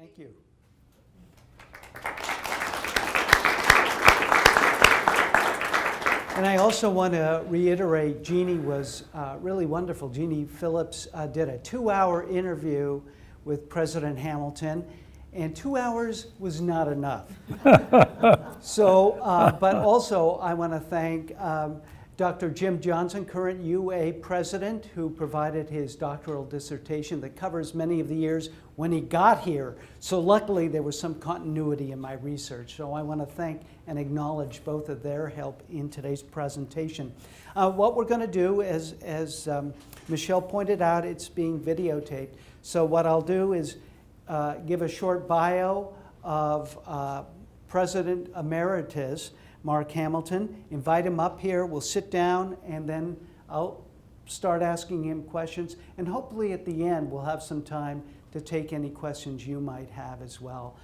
Thank you. And I also want to reiterate, Jeannie was really wonderful. Jeannie Phillips did a 2-hour interview with President Hamilton, and 2 hours was not enough. So, but also I want to thank Dr. Jim Johnson, current UA president, who provided his doctoral dissertation that covers many of the years when he got here. So luckily there was some continuity in my research. So I want to thank and acknowledge both of their help in today's presentation. What we're going to do, as Michelle pointed out, it's being videotaped. So what I'll do is give a short bio of President Emeritus Mark Hamilton, invite him up here, we'll sit down, and then I'll start asking him questions, and hopefully at the end we'll have some time to take any questions you might have as well.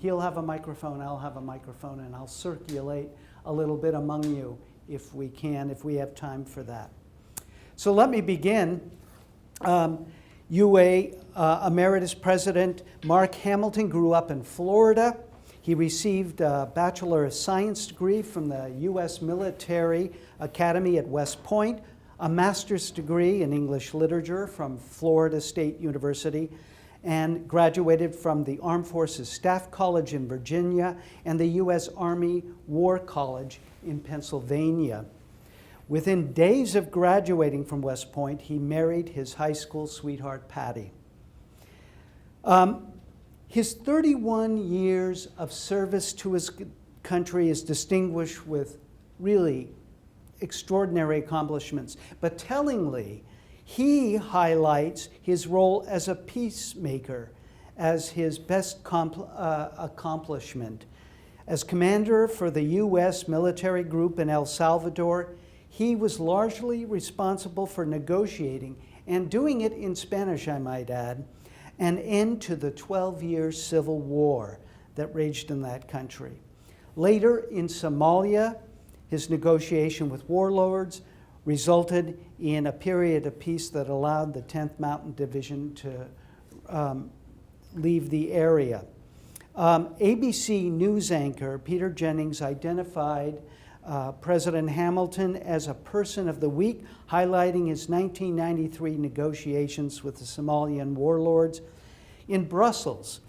He'll have a microphone, I'll have a microphone, and I'll circulate a little bit among you if we can, if we have time for that. So let me begin. UA Emeritus President Mark Hamilton grew up in Florida. He received a Bachelor of Science degree from the U.S. Military Academy at West Point, a master's degree in English literature from Florida State University, and graduated from the Armed Forces Staff College in Virginia and the U.S. Army War College in Pennsylvania. Within days of graduating from West Point, he married his high school sweetheart, Patty. His 31 years of service to his country is distinguished with really extraordinary accomplishments. But tellingly, he highlights his role as a peacemaker as his best accomplishment. As commander for the U.S. military group in El Salvador, he was largely responsible for negotiating, and doing it in Spanish, I might add, an end to the 12-year civil war that raged in that country. Later in Somalia, his negotiation with warlords resulted in a period of peace that allowed the 10th Mountain Division to leave the area. ABC News anchor Peter Jennings identified President Hamilton as a person of the week, highlighting his 1993 negotiations with the Somalian warlords. In Brussels,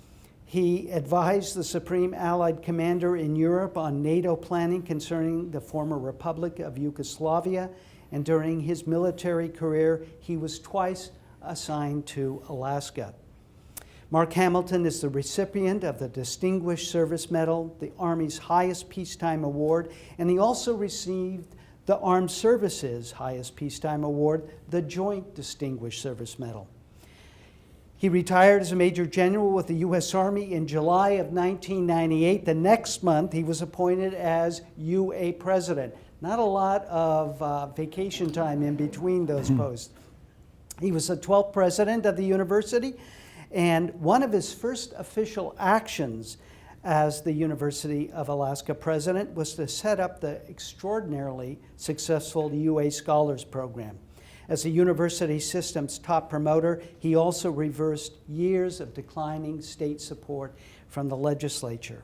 he advised the Supreme Allied Commander in Europe on NATO planning concerning the former Republic of Yugoslavia, and during his military career, he was twice assigned to Alaska. Mark Hamilton is the recipient of the Distinguished Service Medal, the Army's highest peacetime award, and he also received the Armed Services' highest peacetime award, the Joint Distinguished Service Medal. He retired as a Major General with the U.S. Army in July of 1998. The next month, he was appointed as UA President. Not a lot of vacation time in between those posts. He was the 12th President of the university, and one of his first official actions as the University of Alaska president was to set up the extraordinarily successful UA Scholars Program. As the university system's top promoter, he also reversed years of declining state support from the legislature.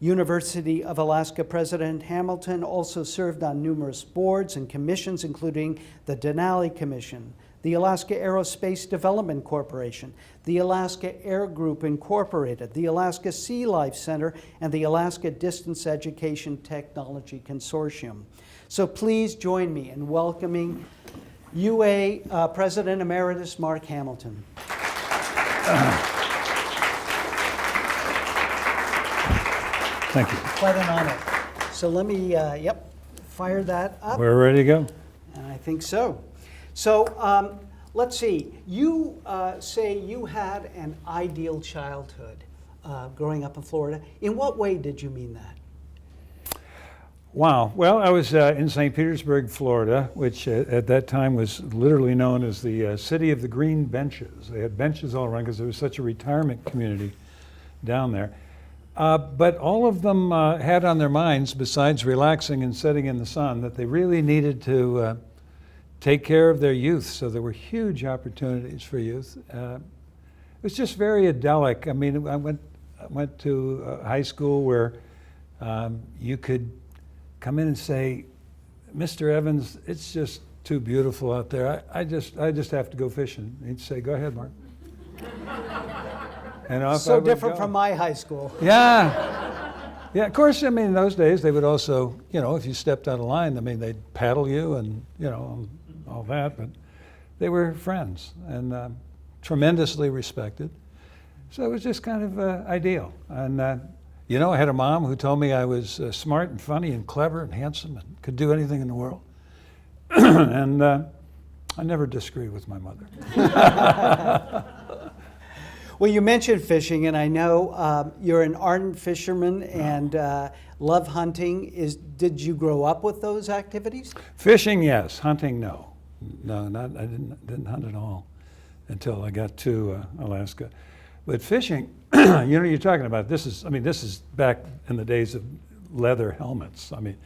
University of Alaska President Hamilton also served on numerous boards and commissions, including the Denali Commission, the Alaska Aerospace Development Corporation, the Alaska Air Group Incorporated, the Alaska Sea Life Center, and the Alaska Distance Education Technology Consortium. So please join me in welcoming UA President Emeritus Mark Hamilton. Thank you. Quite an honor. So let me, fire that up. We're ready to go. And I think so. So let's see. You say you had an ideal childhood growing up in Florida. In what way did you mean that? Wow. Well, I was in St. Petersburg, Florida, which at that time was literally known as the city of the green benches. They had benches all around because there was such a retirement community down there. But all of them had on their minds, besides relaxing and sitting in the sun, that they really needed to take care of their youth. So there were huge opportunities for youth. was just very idyllic. I mean, I went to high school where you could come in and say, Mr. Evans, it's just too beautiful out there. I just have to go fishing. And he'd say, go ahead, Mark. And off I So would different go. from my high school. Yeah. Yeah, of course, I mean, in those days, they would also, you know, if you stepped out of line, I mean, they'd paddle you and, you know, all that, but they were friends and tremendously respected. So it was just kind of ideal. And, you know, I had a mom who told me I was smart and funny and clever and handsome and could do anything in the world. And I never disagreed with my mother. Well, you mentioned fishing, and I know you're an ardent fisherman and love hunting. Did you grow up with those activities? Fishing, yes. Hunting, no. No, I didn't hunt at all until I got to Alaska. But fishing, you know, you're talking about this is back in the days of leather helmets. I mean,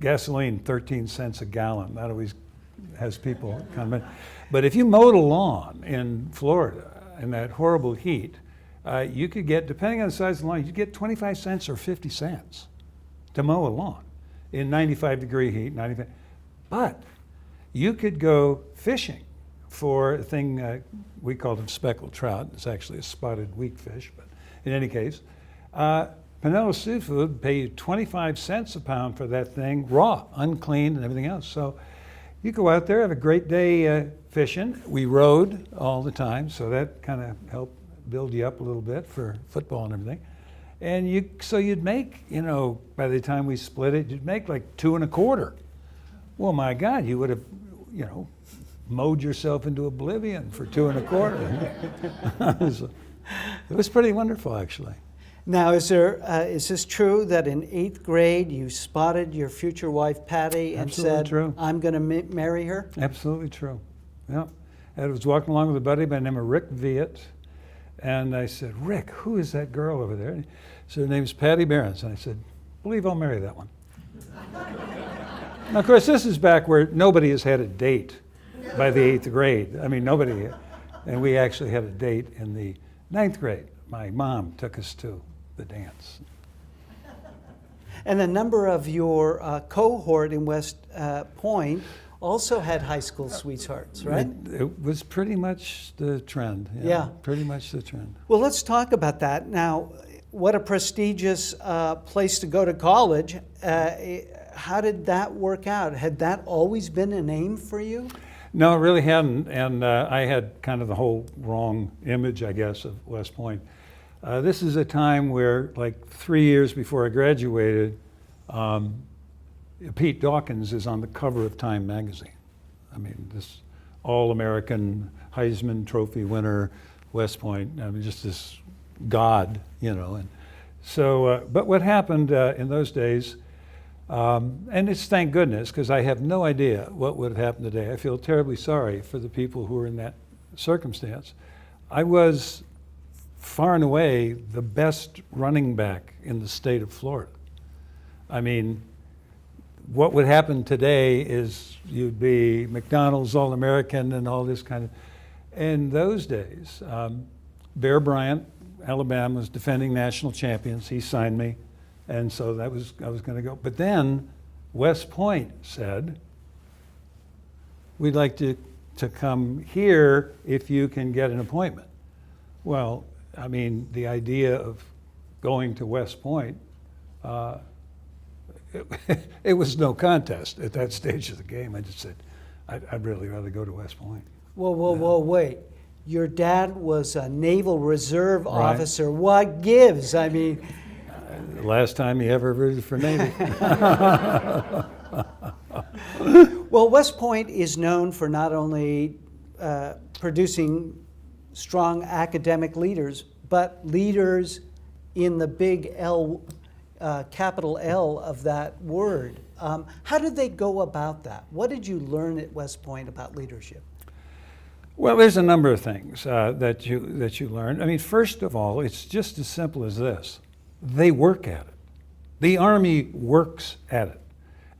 gasoline 13 cents a gallon. That always has people kind of. But if you mowed a lawn in Florida in that horrible heat, you could get, depending on the size of the lawn, you could get 25 cents or 50 cents to mow a lawn in 95-degree heat. 95. But you could go fishing for a thing, we called them speckled trout. It's actually a spotted weakfish, but in any case, Pinellas Seafood pay you 25 cents a pound for that thing, raw, uncleaned, and everything else. So you go out there, have a great day fishing. We rode all the time, so that kind of helped build you up a little bit for football and everything. And so you'd make, you know, by the time we split it, you'd make like 2 1/4. Well, my God, you would have, you know, mowed yourself into oblivion for 2 1/4. It was pretty wonderful, actually. Now, is this true that in 8th grade you spotted your future wife, Patty, and Absolutely said, true. I'm going to marry her? Absolutely true. Yeah. I was walking along with a buddy by the name of Rick Viet, and I said, Rick, who is that girl over there? So her name's Patty Behrens. And I said, believe I'll marry that one. Now, of course, this is back where nobody has had a date by the 8th grade. I mean, nobody. And we actually had a date in the 9th grade. My mom took us to the dance. And a number of your cohort in West Point also had high school sweethearts, right? It was pretty much the trend. Yeah. Pretty much the trend. Well, let's talk about that. Now, what a prestigious place to go to college. How did that work out? Had that always been an aim for you? No, it really hadn't. And I had kind of the whole wrong image, I guess, of West Point. This is a time where, like 3 years before I graduated, Pete Dawkins is on the cover of Time magazine. I mean, this all-American Heisman Trophy winner, West Point. I mean, just this god, you know. And so, but what happened in those days, and it's thank goodness, because I have no idea what would have happened today. I feel terribly sorry for the people who were in that circumstance. I was far and away the best running back in the state of Florida. I mean, what would happen today is you'd be McDonald's All-American and all this kind of. In those days, Bear Bryant, Alabama, was defending national champions. He signed me, and so I was going to go. But then West Point said, we'd like to come here if you can get an appointment. Well, I mean, the idea of going to West Point, it was no contest at that stage of the game. I just said, I'd really rather go to West Point. Whoa, wait. Your dad was a Naval Reserve officer. What gives? I mean... The last time he ever rooted for Navy. Well, West Point is known for not only producing strong academic leaders, but leaders in the big L, capital L of that word. How did they go about that? What did you learn at West Point about leadership? Well, there's a number of things that you learn. I mean, first of all, it's just as simple as this. They work at it. The Army works at it.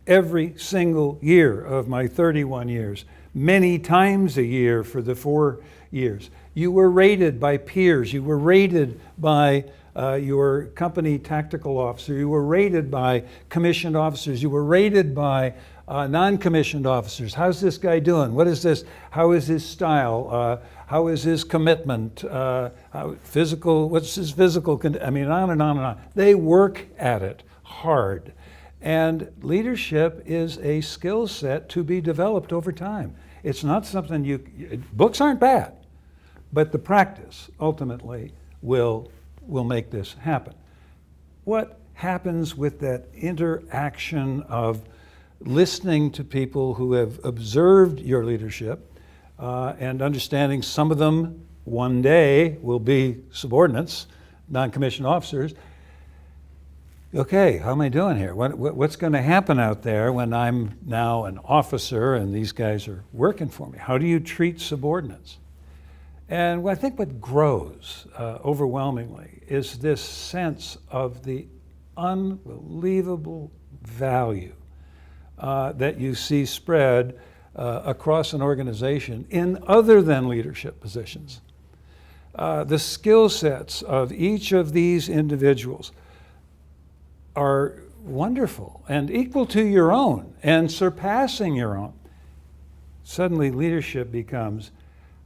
every single year of my 31 years, many times a year for the 4 years. You were rated by peers. You were rated by your company tactical officer. You were rated by commissioned officers. You were rated by non-commissioned officers. How's this guy doing? What is this? How is his style? How is his commitment? Physical? What's his physical? I mean, on and on and on. They work at it hard. And leadership is a skill set to be developed over time. It's not something books aren't bad, but the practice ultimately will make this happen. What happens with that interaction of listening to people who have observed your leadership and understanding some of them one day will be subordinates, non-commissioned officers? Okay, how am I doing here? What's going to happen out there when I'm now an officer and these guys are working for me? How do you treat subordinates? And I think what grows overwhelmingly is this sense of the unbelievable value that you see spread across an organization in other than leadership positions. The skill sets of each of these individuals are wonderful and equal to your own and surpassing your own. Suddenly leadership becomes,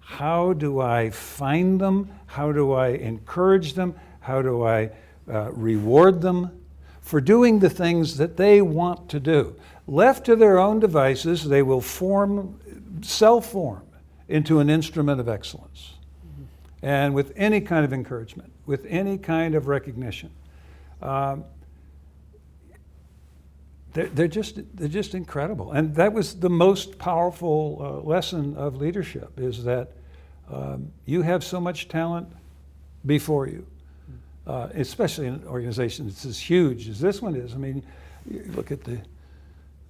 how do I find them? How do I encourage them? How do I reward them for doing the things that they want to do? Left to their own devices, they will self-form into an instrument of excellence. Mm-hmm. And with any kind of encouragement, with any kind of recognition, they're just incredible. And that was the most powerful lesson of leadership, is that you have so much talent before you, especially in an organization that's as huge as this one is. I mean, you look at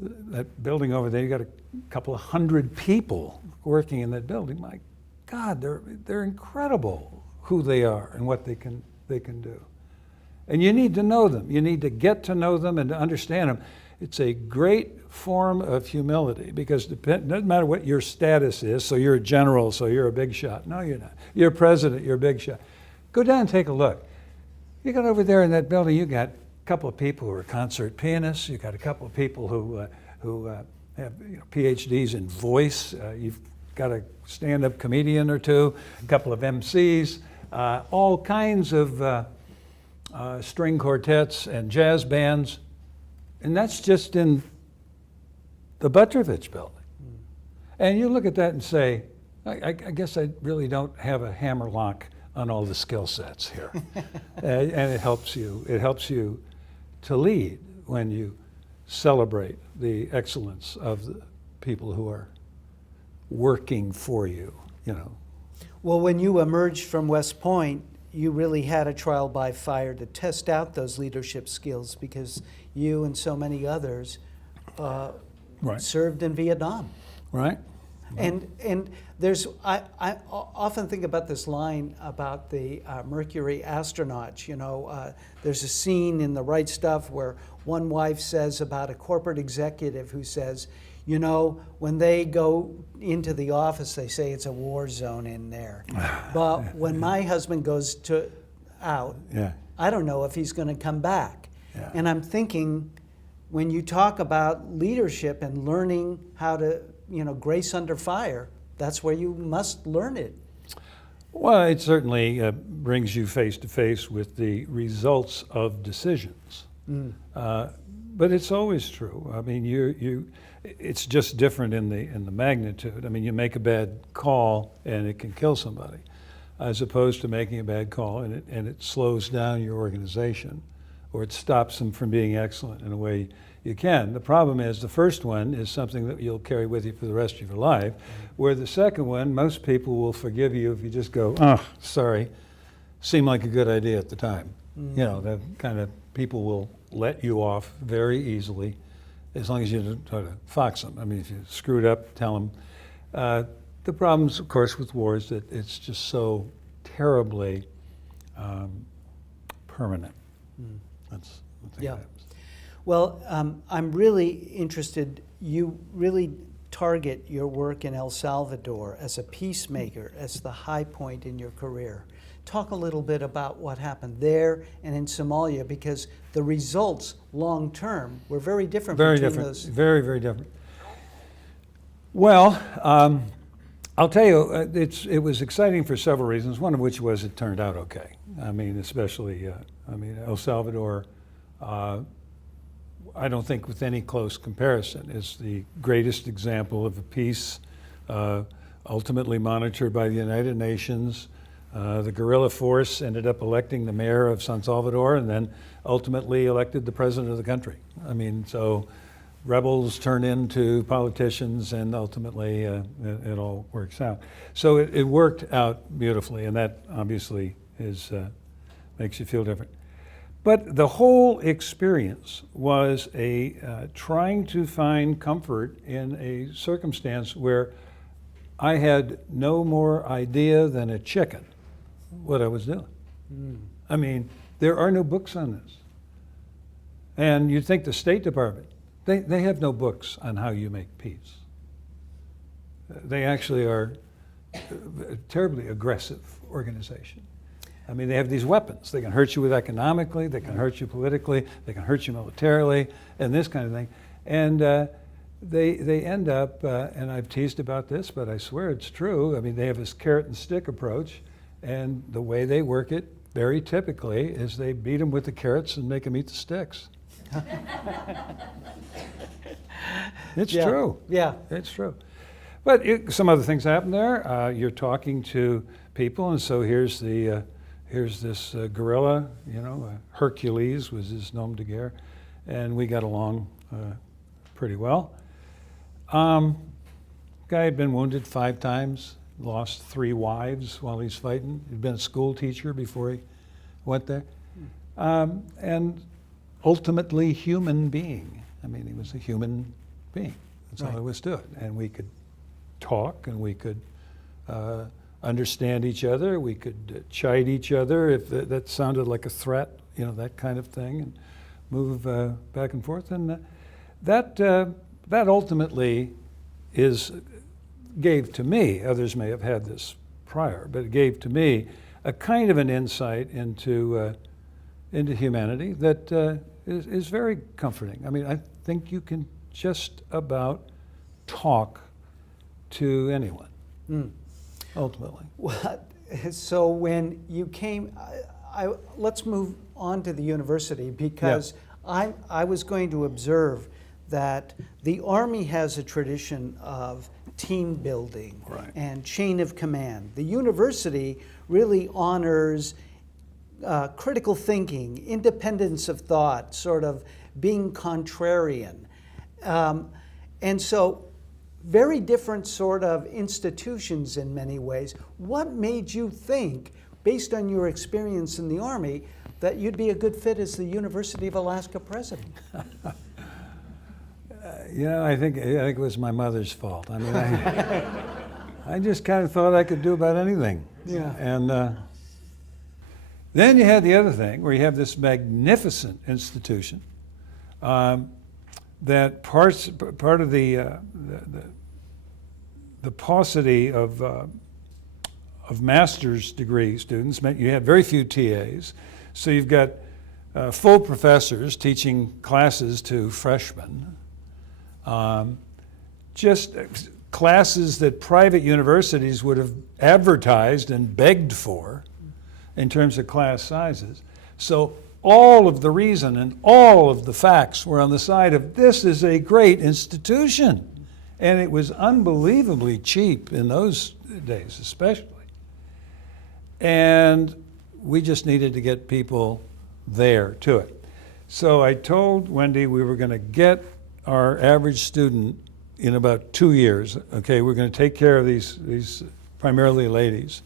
that building over there, you got a couple of hundred people working in that building. My God, they're incredible who they are and what they can do. And you need to know them. You need to get to know them and to understand them. It's a great form of humility, because it doesn't matter what your status is. So you're a general, so you're a big shot. No, you're not. You're a president, you're a big shot. Go down and take a look. You got over there in that building, you got a couple of people who are concert pianists. You got a couple of people who have PhDs in voice. You've got a stand-up comedian or two, a couple of MCs, all kinds of string quartets and jazz bands. And that's just in the Butrovich building. Mm. And you look at that and say, I guess I really don't have a hammerlock on all the skill sets here. And it helps you to lead when you celebrate the excellence of the people who are working for you, you know. Well, when you emerged from West Point, you really had a trial by fire to test out those leadership skills, because you and so many others Right. served in Vietnam. Right. And I often think about this line about the Mercury astronauts. You know, there's a scene in The Right Stuff where one wife says about a corporate executive who says, you know, when they go into the office, they say it's a war zone in there. But when my husband goes out, Yeah. I don't know if he's going to come back. Yeah. And I'm thinking, when you talk about leadership and learning how to, grace under fire, that's where you must learn it. Well, it certainly brings you face to face with the results of decisions. Mm. But it's always true. I mean, it's just different in the magnitude. I mean, you make a bad call and it can kill somebody, as opposed to making a bad call and it slows down your organization, or it stops them from being excellent in a way you can. The problem is the first one is something that you'll carry with you for the rest of your life, where the second one, most people will forgive you if you just go, oh, sorry, seemed like a good idea at the time. Mm-hmm. You know, that kind of people will let you off very easily, as long as you don't try to fox them. I mean, if you screwed up, tell them. The problems, of course, with war is that it's just so terribly permanent. Mm. That's the thing that happens. Well, I'm really interested, you really target your work in El Salvador as a peacemaker, as the high point in your career. Talk a little bit about what happened there and in Somalia, because the results long term were very different Very between different, those. very, very different. Well, I'll tell you, it was exciting for several reasons, one of which was it turned out okay. I mean, especially, El Salvador, I don't think with any close comparison, is the greatest example of a peace ultimately monitored by the United Nations. The guerrilla force ended up electing the mayor of San Salvador and then ultimately elected the president of the country. I mean, so rebels turn into politicians and ultimately it all works out. So it worked out beautifully, and that obviously makes you feel different. But the whole experience was trying to find comfort in a circumstance where I had no more idea than a chicken what I was doing. I mean, there are no books on this. And you'd think the State Department, they have no books on how you make peace. They actually are a terribly aggressive organization. I mean, they have these weapons. They can hurt you with economically, they can hurt you politically, they can hurt you militarily, and this kind of thing. And they end up, and I've teased about this, but I swear it's true. I mean, they have this carrot and stick approach, and the way they work it, very typically, is they beat them with the carrots and make them eat the sticks. It's true. Yeah. It's true. But some other things happen there. You're talking to people, and so here's this guerrilla, Hercules was his nom de guerre, and we got along pretty well. Guy had been wounded 5 times, lost 3 wives while he's fighting. He'd been a school teacher before he went there. And ultimately human being. I mean, he was a human being. That's all there was to it. And we could talk, and we could understand each other. We could chide each other if that sounded like a threat, that kind of thing, and move back and forth. And that ultimately gave to me, others may have had this prior, but it gave to me a kind of an insight into humanity that is very comforting. I mean, I think you can just about talk to anyone, ultimately. Well, so when you came, let's move on to the university, because I was going to observe that the Army has a tradition of team building and chain of command. The university really honors critical thinking, independence of thought, sort of being contrarian. And so very different sort of institutions in many ways. What made you think, based on your experience in the Army, that you'd be a good fit as the University of Alaska president? I think it was my mother's fault. I mean, I just kind of thought I could do about anything. Yeah. And then you had the other thing, where you have this magnificent institution that part of the paucity of master's degree students meant you had very few TAs. So you've got full professors teaching classes to freshmen. Just classes that private universities would have advertised and begged for in terms of class sizes. So all of the reason and all of the facts were on the side of this is a great institution. And it was unbelievably cheap in those days, especially. And we just needed to get people there to it. So I told Wendy we were going to get our average student in about 2 years. Okay, we're going to take care of these primarily ladies.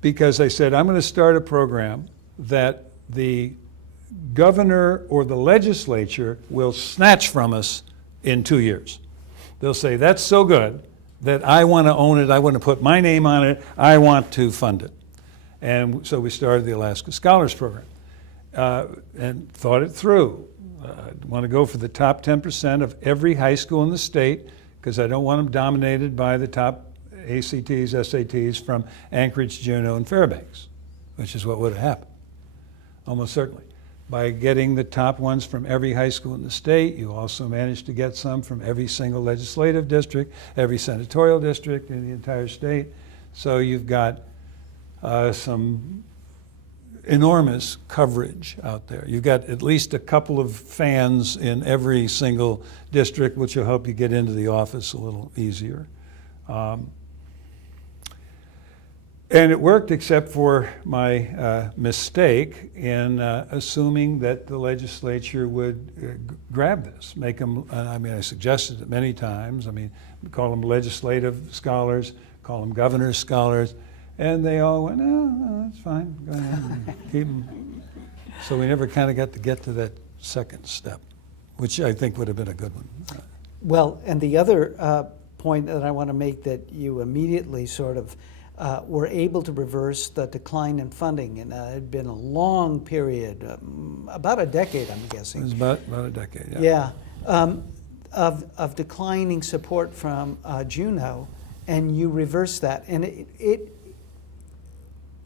Because I said, I'm going to start a program that the governor or the legislature will snatch from us in 2 years. They'll say, that's so good that I want to own it, I want to put my name on it, I want to fund it. And so we started the Alaska Scholars Program. and thought it through. I want to go for the top 10% of every high school in the state because I don't want them dominated by the top ACTs, SATs from Anchorage, Juneau, and Fairbanks, which is what would have happened, almost certainly. By getting the top ones from every high school in the state, you also managed to get some from every single legislative district, every senatorial district in the entire state. So you've got some enormous coverage out there. You've got at least a couple of fans in every single district, which will help you get into the office a little easier. And it worked, except for my mistake in assuming that the legislature would grab this, make them, I mean, I suggested it many times. I mean, call them legislative scholars, call them governor's scholars, and they all went, no, that's fine, go ahead and keep them. So we never kind of got to get to that second step, which I think would have been a good one. Well, and the other point that I want to make, that you immediately sort of were able to reverse the decline in funding, and it had been a long period, about a decade, I'm guessing. It was about a decade, yeah. Yeah, of declining support from Juneau, and you reversed that. And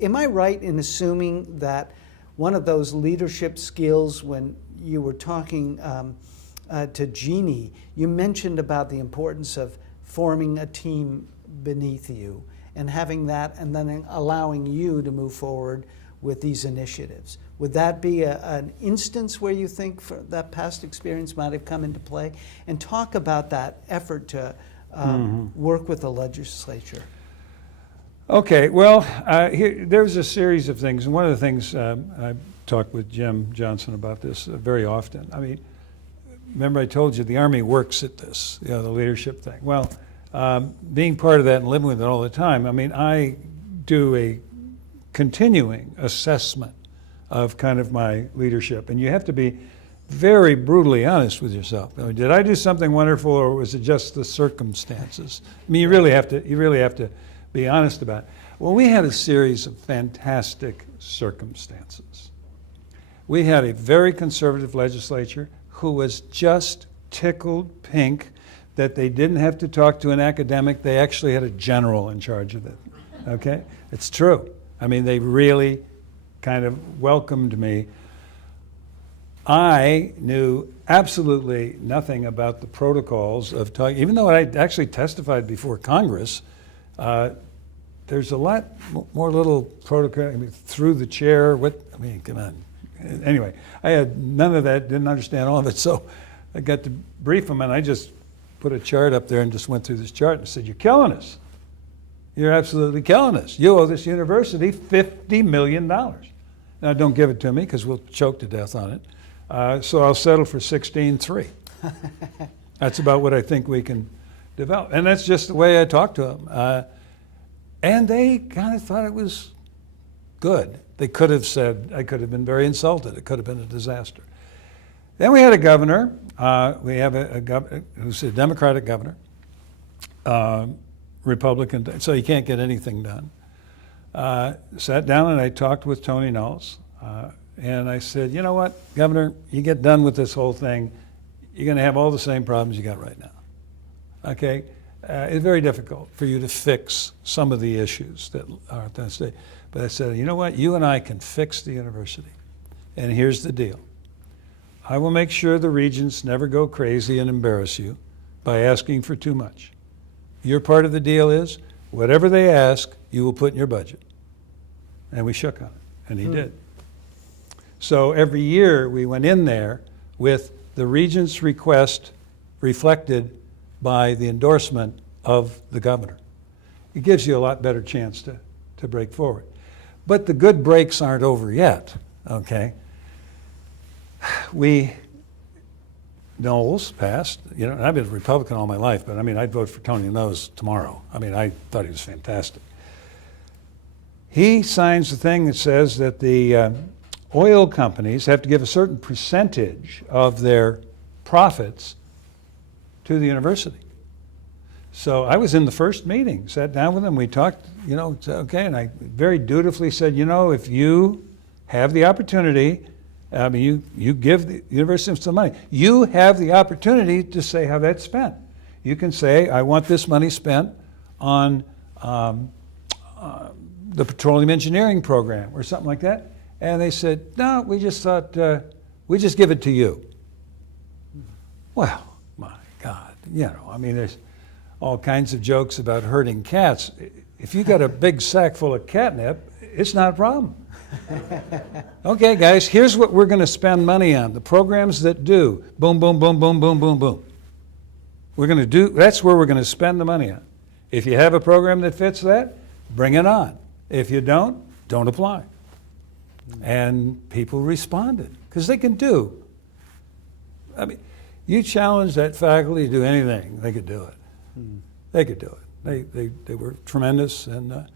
am I right in assuming that one of those leadership skills, when you were talking to Jeannie, you mentioned about the importance of forming a team beneath you and having that, and then allowing you to move forward with these initiatives? Would that be an instance where you think that past experience might have come into play? And talk about that effort to work with the legislature. Okay, well, there's a series of things, and one of the things I talk with Jim Johnson about this very often. I mean, remember I told you the Army works at this, the leadership thing. Well, being part of that and living with it all the time, I mean, I do a continuing assessment of kind of my leadership, and you have to be very brutally honest with yourself. I mean, did I do something wonderful, or was it just the circumstances? I mean, you really have to be honest about it. Well, we had a series of fantastic circumstances. We had a very conservative legislature who was just tickled pink that they didn't have to talk to an academic. They actually had a general in charge of it, okay? It's true. I mean, they really kind of welcomed me. I knew absolutely nothing about the protocols of talking, even though I actually testified before Congress. There's a lot more little protocol, I mean, through the chair, come on. Anyway, I had none of that, didn't understand all of it, so I got to brief them, and I just put a chart up there and just went through this chart and said, you're killing us. You're absolutely killing us. You owe this university $50 million. Now, don't give it to me, because we'll choke to death on it. So I'll settle for 16.3. That's about what I think we can develop. And that's just the way I talk to them. And they kind of thought it was good. They could have said, I could have been very insulted. It could have been a disaster. Then we had a governor. We have a governor who's a Democratic governor, Republican, so he can't get anything done. Sat down and I talked with Tony Knowles. And I said, you know what, Governor, you get done with this whole thing, you're going to have all the same problems you got right now. Okay? It's very difficult for you to fix some of the issues that are at that state. But I said, you know what, you and I can fix the university. And here's the deal. I will make sure the regents never go crazy and embarrass you by asking for too much. Your part of the deal is, whatever they ask, you will put in your budget. And we shook on it, and he did. So every year we went in there with the regent's request reflected by the endorsement of the governor. It gives you a lot better chance to break forward. But the good breaks aren't over yet, okay? Knowles passed, and I've been a Republican all my life, but I mean, I'd vote for Tony Knowles tomorrow. I mean, I thought he was fantastic. He signs the thing that says that the oil companies have to give a certain percentage of their profits to the university. So I was in the first meeting, sat down with him, we talked, said, okay, and I very dutifully said, if you have the opportunity I mean, you give the university some money. You have the opportunity to say how that's spent. You can say, I want this money spent on the petroleum engineering program or something like that. And they said, no, we just thought, we just give it to you. Well, my God, you know, I mean, there's all kinds of jokes about herding cats. If you got a big sack full of catnip, it's not a problem. Okay, guys, here's what we're going to spend money on. The programs that do boom, boom, boom, boom, boom, boom, boom. We're going to do, that's where we're going to spend the money on. If you have a program that fits that, bring it on. If you don't apply. And people responded because they can do. I mean, you challenge that faculty to do anything, they could do it. They could do it. They were tremendous, and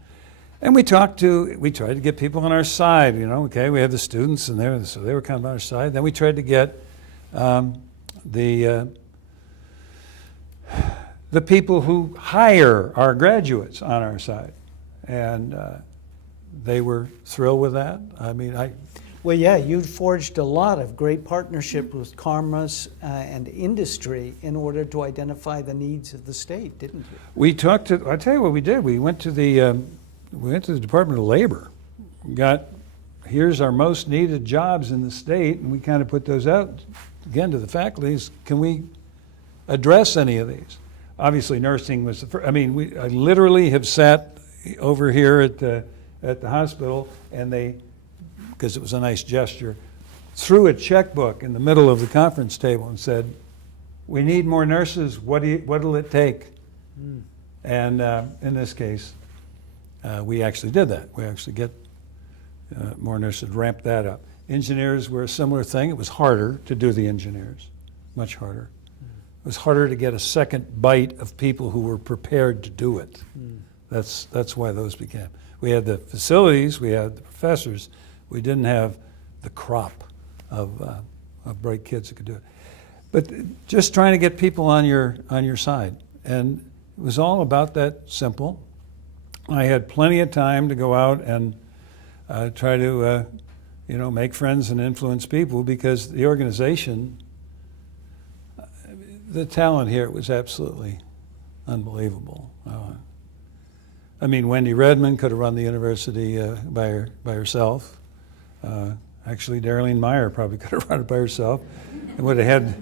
we tried to get people on our side. You know, okay, we have the students, and so they were kind of on our side. Then we tried to get the people who hire our graduates on our side, and they were thrilled with that. I mean, Well, yeah, you forged a lot of great partnerships with Commerce and industry in order to identify the needs of the state, didn't you? We talked to, I'll tell you what we did. We went to the Department of Labor, here's our most needed jobs in the state, and we kind of put those out again to the faculties. Can we address any of these? Obviously, nursing was the first. I mean, I literally have sat over here at the hospital, and they, because it was a nice gesture, threw a checkbook in the middle of the conference table and said, we need more nurses, what'll it take? And in this case, we actually did that. We actually get more nurses, ramped that up. Engineers were a similar thing. It was harder to do the engineers, much harder. It was harder to get a second bite of people who were prepared to do it. That's why those began. We had the facilities, we had the professors, we didn't have the crop of bright kids that could do it. But just trying to get people on your side. And it was all about that simple. I had plenty of time to go out and try to make friends and influence people, because the organization, the talent here was absolutely unbelievable. I mean, Wendy Redmond could have run the university by herself. Actually, Darlene Meyer probably could have run it by herself and would have had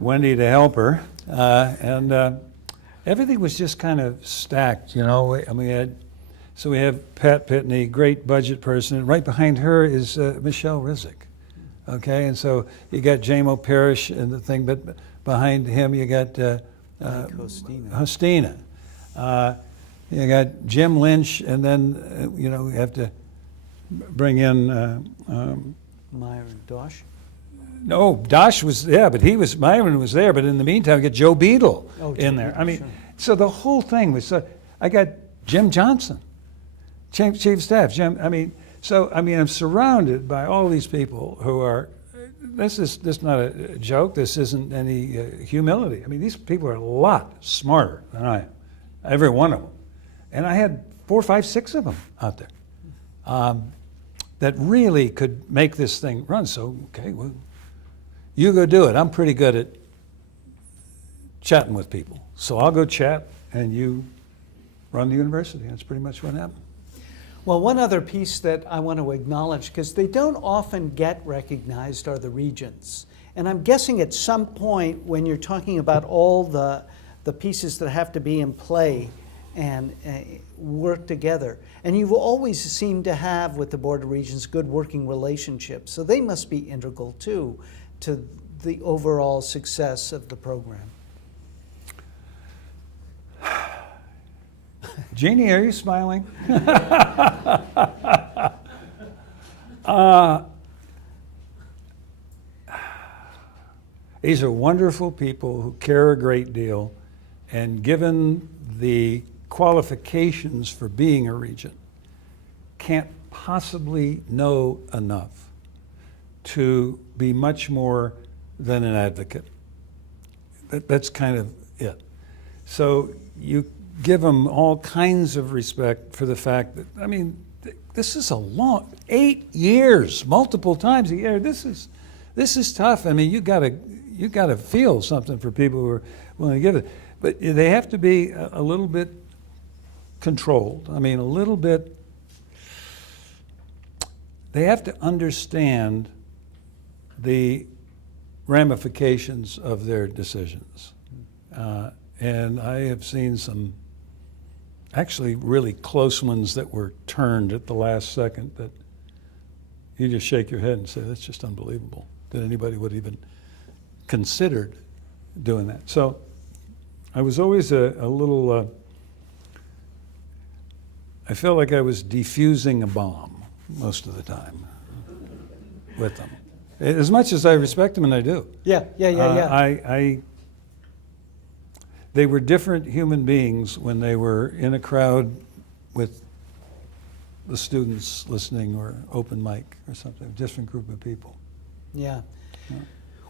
Wendy to help her. And everything was just kind of stacked, you know. And we have Pat Pitney, great budget person, and right behind her is Michelle Rizek. Okay, and so you got J.Mo Parrish and the thing, but behind him you got Hostina. You got Jim Lynch, and then we have to bring in Myron Dosh. No, Dosh was but Myron was there. But in the meantime, we got Joe Beadle in there. I mean, so the whole thing was. I got Jim Johnson, chief of staff. Jim. I'm surrounded by all these people who are. This is not a joke. This isn't any humility. I mean, these people are a lot smarter than I am. Every one of them. And I had 4, 5, 6 of them out there that really could make this thing run. So, okay, well, you go do it. I'm pretty good at chatting with people. So I'll go chat, and you run the university. That's pretty much what happened. Well, one other piece that I want to acknowledge, because they don't often get recognized, are the regions. And I'm guessing at some point when you're talking about all the pieces that have to be in play and work together. And you've always seemed to have, with the Board of Regents, good working relationships. So they must be integral, too, to the overall success of the program. Jeannie, are you smiling? These are wonderful people who care a great deal, and given the qualifications for being a regent, can't possibly know enough to be much more than an advocate. That's kind of it. So you give them all kinds of respect for the fact that, this is a long 8 years, multiple times a year. This is tough. I mean, you gotta feel something for people who are willing to give it, but they have to be a little bit controlled. I mean, a little bit. They have to understand the ramifications of their decisions. And I have seen some actually really close ones that were turned at the last second that you just shake your head and say, that's just unbelievable that anybody would even considered doing that. So I was always a little, I felt like I was defusing a bomb most of the time with them. As much as I respect them, and I do. Yeah. They were different human beings when they were in a crowd with the students listening or open mic or something, a different group of people. Yeah.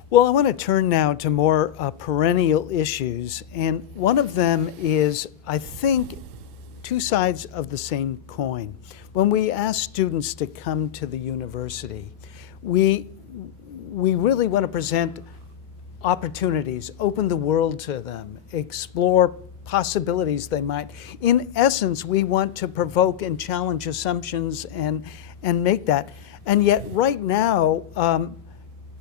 Well, I want to turn now to more perennial issues, and one of them is, I think, two sides of the same coin. When we ask students to come to the university, we really want to present opportunities, open the world to them, explore possibilities they might. In essence, we want to provoke and challenge assumptions and make that. And yet right now,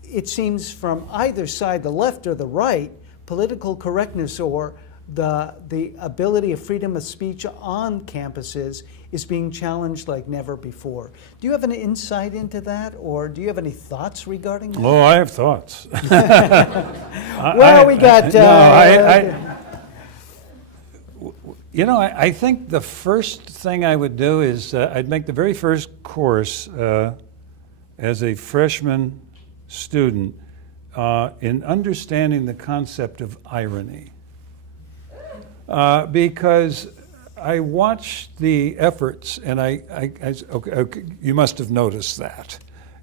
it seems from either side, the left or the right, political correctness or the ability of freedom of speech on campuses is being challenged like never before. Do you have an insight into that, or do you have any thoughts regarding that? Oh, I have thoughts. I think the first thing I would do is I'd make the very first course as a freshman student in understanding the concept of irony. Because I watched the efforts, and okay, you must have noticed that.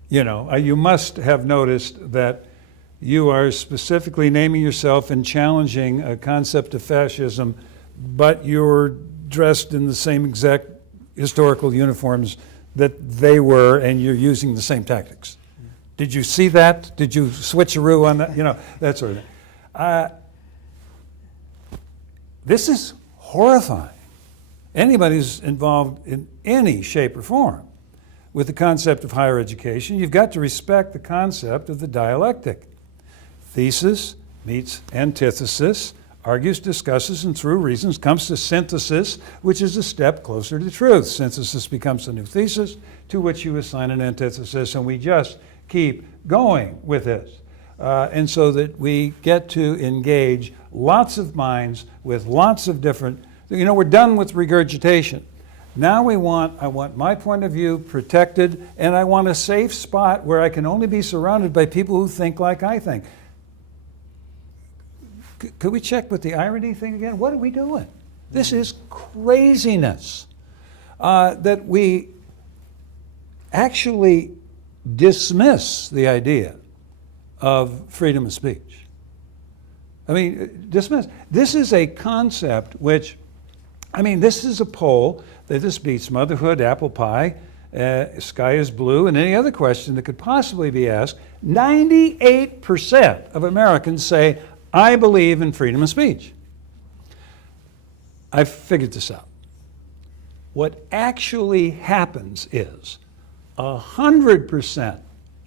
You must have noticed that you are specifically naming yourself and challenging a concept of fascism, but you're dressed in the same exact historical uniforms that they were, and you're using the same tactics. Did you see that? Did you switcheroo on that? That sort of thing. This is horrifying. Anybody who's involved in any shape or form with the concept of higher education, you've got to respect the concept of the dialectic. Thesis meets antithesis, argues, discusses, and through reasons comes to synthesis, which is a step closer to truth. Synthesis becomes a new thesis to which you assign an antithesis, and we just keep going with this. And so that we get to engage lots of minds with lots of different, we're done with regurgitation. Now I want my point of view protected, and I want a safe spot where I can only be surrounded by people who think like I think. Could we check with the irony thing again? What are we doing? This is craziness. That we actually dismiss the idea of freedom of speech. I mean, dismiss. This is a concept which, this is a poll that this beats motherhood, apple pie, sky is blue, and any other question that could possibly be asked. 98% of Americans say, I believe in freedom of speech. I've figured this out. What actually happens is 100%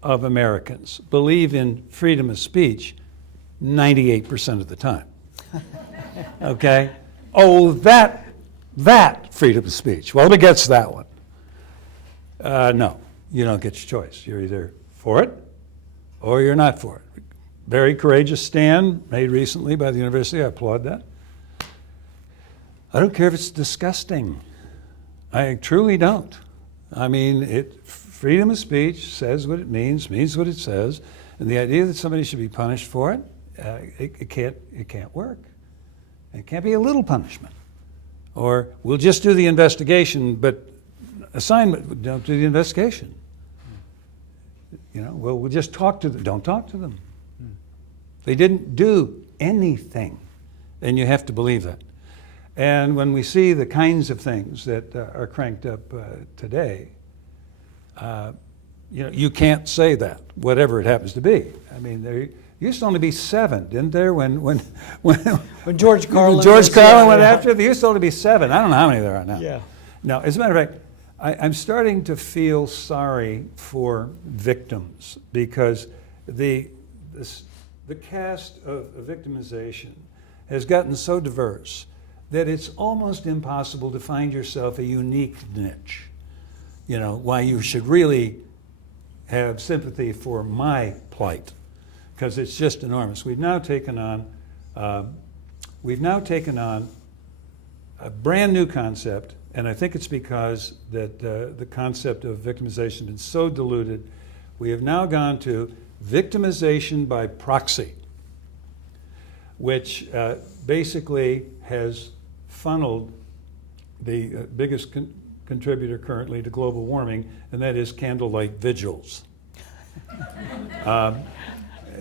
of Americans believe in freedom of speech 98% of the time. Okay? Oh, that freedom of speech. Well, who gets that one? No, you don't get your choice. You're either for it or you're not for it. Very courageous stand made recently by the university. I applaud that. I don't care if it's disgusting. I truly don't. Freedom of speech says what it means what it says, and the idea that somebody should be punished for it, it can't work. It can't be a little punishment. Or we'll just do the investigation, but assignment, don't do the investigation. We'll just talk to them. Don't talk to them. They didn't do anything, and you have to believe that. And when we see the kinds of things that are cranked up today, you can't say that, whatever it happens to be. I mean, there used to only be 7, didn't there? When George Carlin went after it, there used to only be 7. I don't know how many there are now. Yeah. Now, as a matter of fact, I'm starting to feel sorry for victims because the cast of victimization has gotten so diverse that it's almost impossible to find yourself a unique niche. Why you should really have sympathy for my plight, because it's just enormous. We've now taken on a brand new concept, and I think it's because that the concept of victimization has been so diluted. We have now gone to victimization by proxy, which basically has funneled the biggest contributor currently to global warming, and that is candlelight vigils.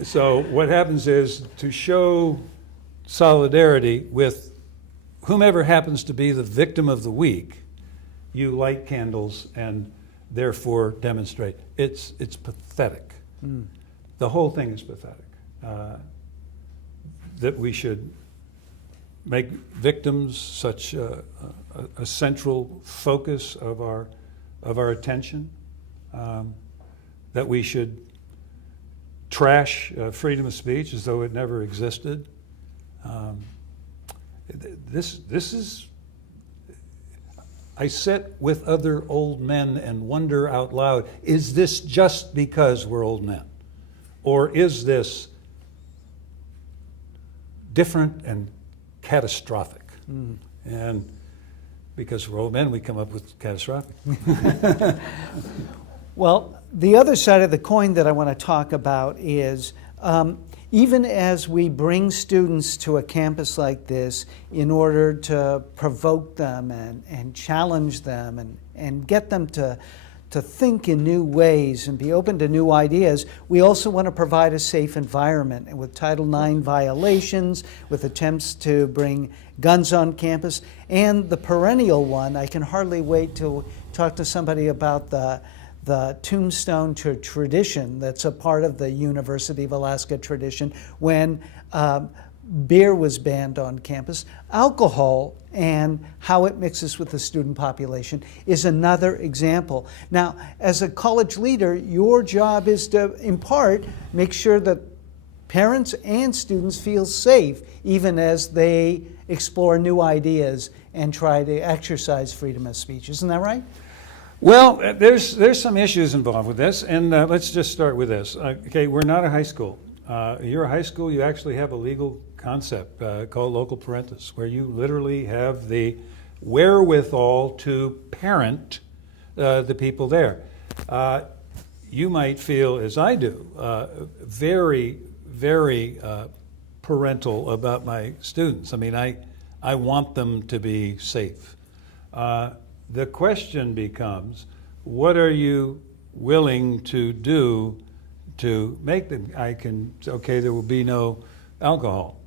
So what happens is, to show solidarity with whomever happens to be the victim of the week, you light candles and therefore demonstrate. It's pathetic. The whole thing is pathetic. That we should make victims such a central focus of our attention, that we should trash freedom of speech as though it never existed. This is. I sit with other old men and wonder out loud: is this just because we're old men, or is this different and catastrophic? And because we're old men, we come up with catastrophic. Well, the other side of the coin that I want to talk about is even as we bring students to a campus like this in order to provoke them and challenge them and get them to think in new ways and be open to new ideas, we also want to provide a safe environment. And with Title IX violations, with attempts to bring guns on campus, and the perennial one, I can hardly wait to talk to somebody about the tombstone to tradition that's a part of the University of Alaska tradition when beer was banned on campus. Alcohol and how it mixes with the student population is another example. Now, as a college leader, your job is to, in part, make sure that parents and students feel safe even as they explore new ideas and try to exercise freedom of speech. Isn't that right? Well, there's some issues involved with this, and let's just start with this. Okay, we're not a high school. You're a high school, you actually have a legal concept called local parentis, where you literally have the wherewithal to parent the people there. You might feel, as I do, very, very parental about my students. I mean, I want them to be safe. The question becomes, what are you willing to do to make them? Okay, there will be no alcohol.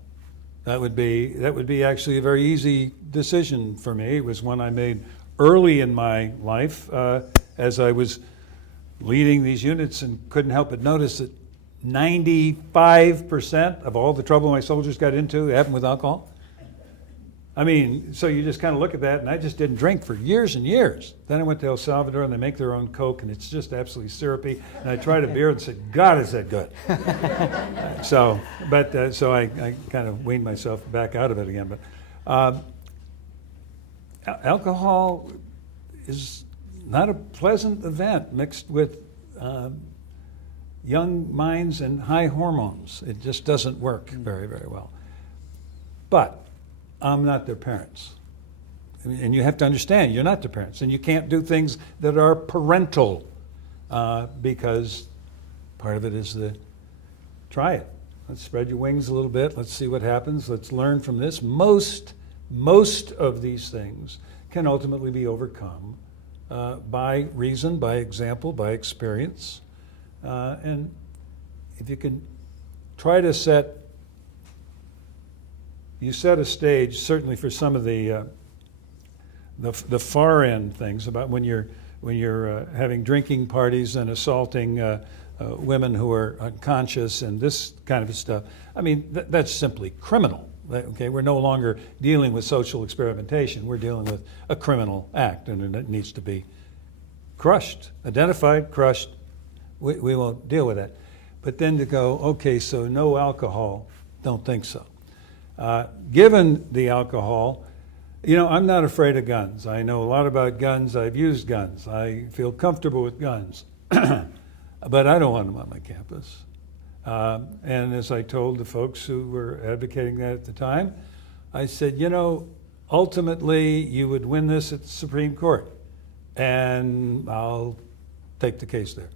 That would be actually a very easy decision for me. It was one I made early in my life as I was leading these units, and couldn't help but notice that 95% of all the trouble my soldiers got into happened with alcohol. I mean, so you just kind of look at that, and I just didn't drink for years and years. Then I went to El Salvador, and they make their own Coke, and it's just absolutely syrupy. And I tried a beer and said, God, is that good. So I kind of weaned myself back out of it again. But alcohol is not a pleasant event mixed with young minds and high hormones. It just doesn't work very, very well. But I'm not their parents. And you have to understand, you're not their parents. And you can't do things that are parental because part of it is try it. Let's spread your wings a little bit. Let's see what happens. Let's learn from this. Most of these things can ultimately be overcome by reason, by example, by experience. And if you can try to set you set a stage certainly for some of the far end things about when you're having drinking parties and assaulting women who are unconscious and this kind of stuff. I mean, that's simply criminal. Okay, we're no longer dealing with social experimentation. We're dealing with a criminal act, and it needs to be crushed, identified, crushed. We won't deal with that. But then to go, okay, so no alcohol, don't think so. Given the alcohol, you know, I'm not afraid of guns. I know a lot about guns. I've used guns. I feel comfortable with guns. But I don't want them on my campus. And as I told the folks who were advocating that at the time, I said, you know, ultimately you would win this at the Supreme Court, and I'll take the case there.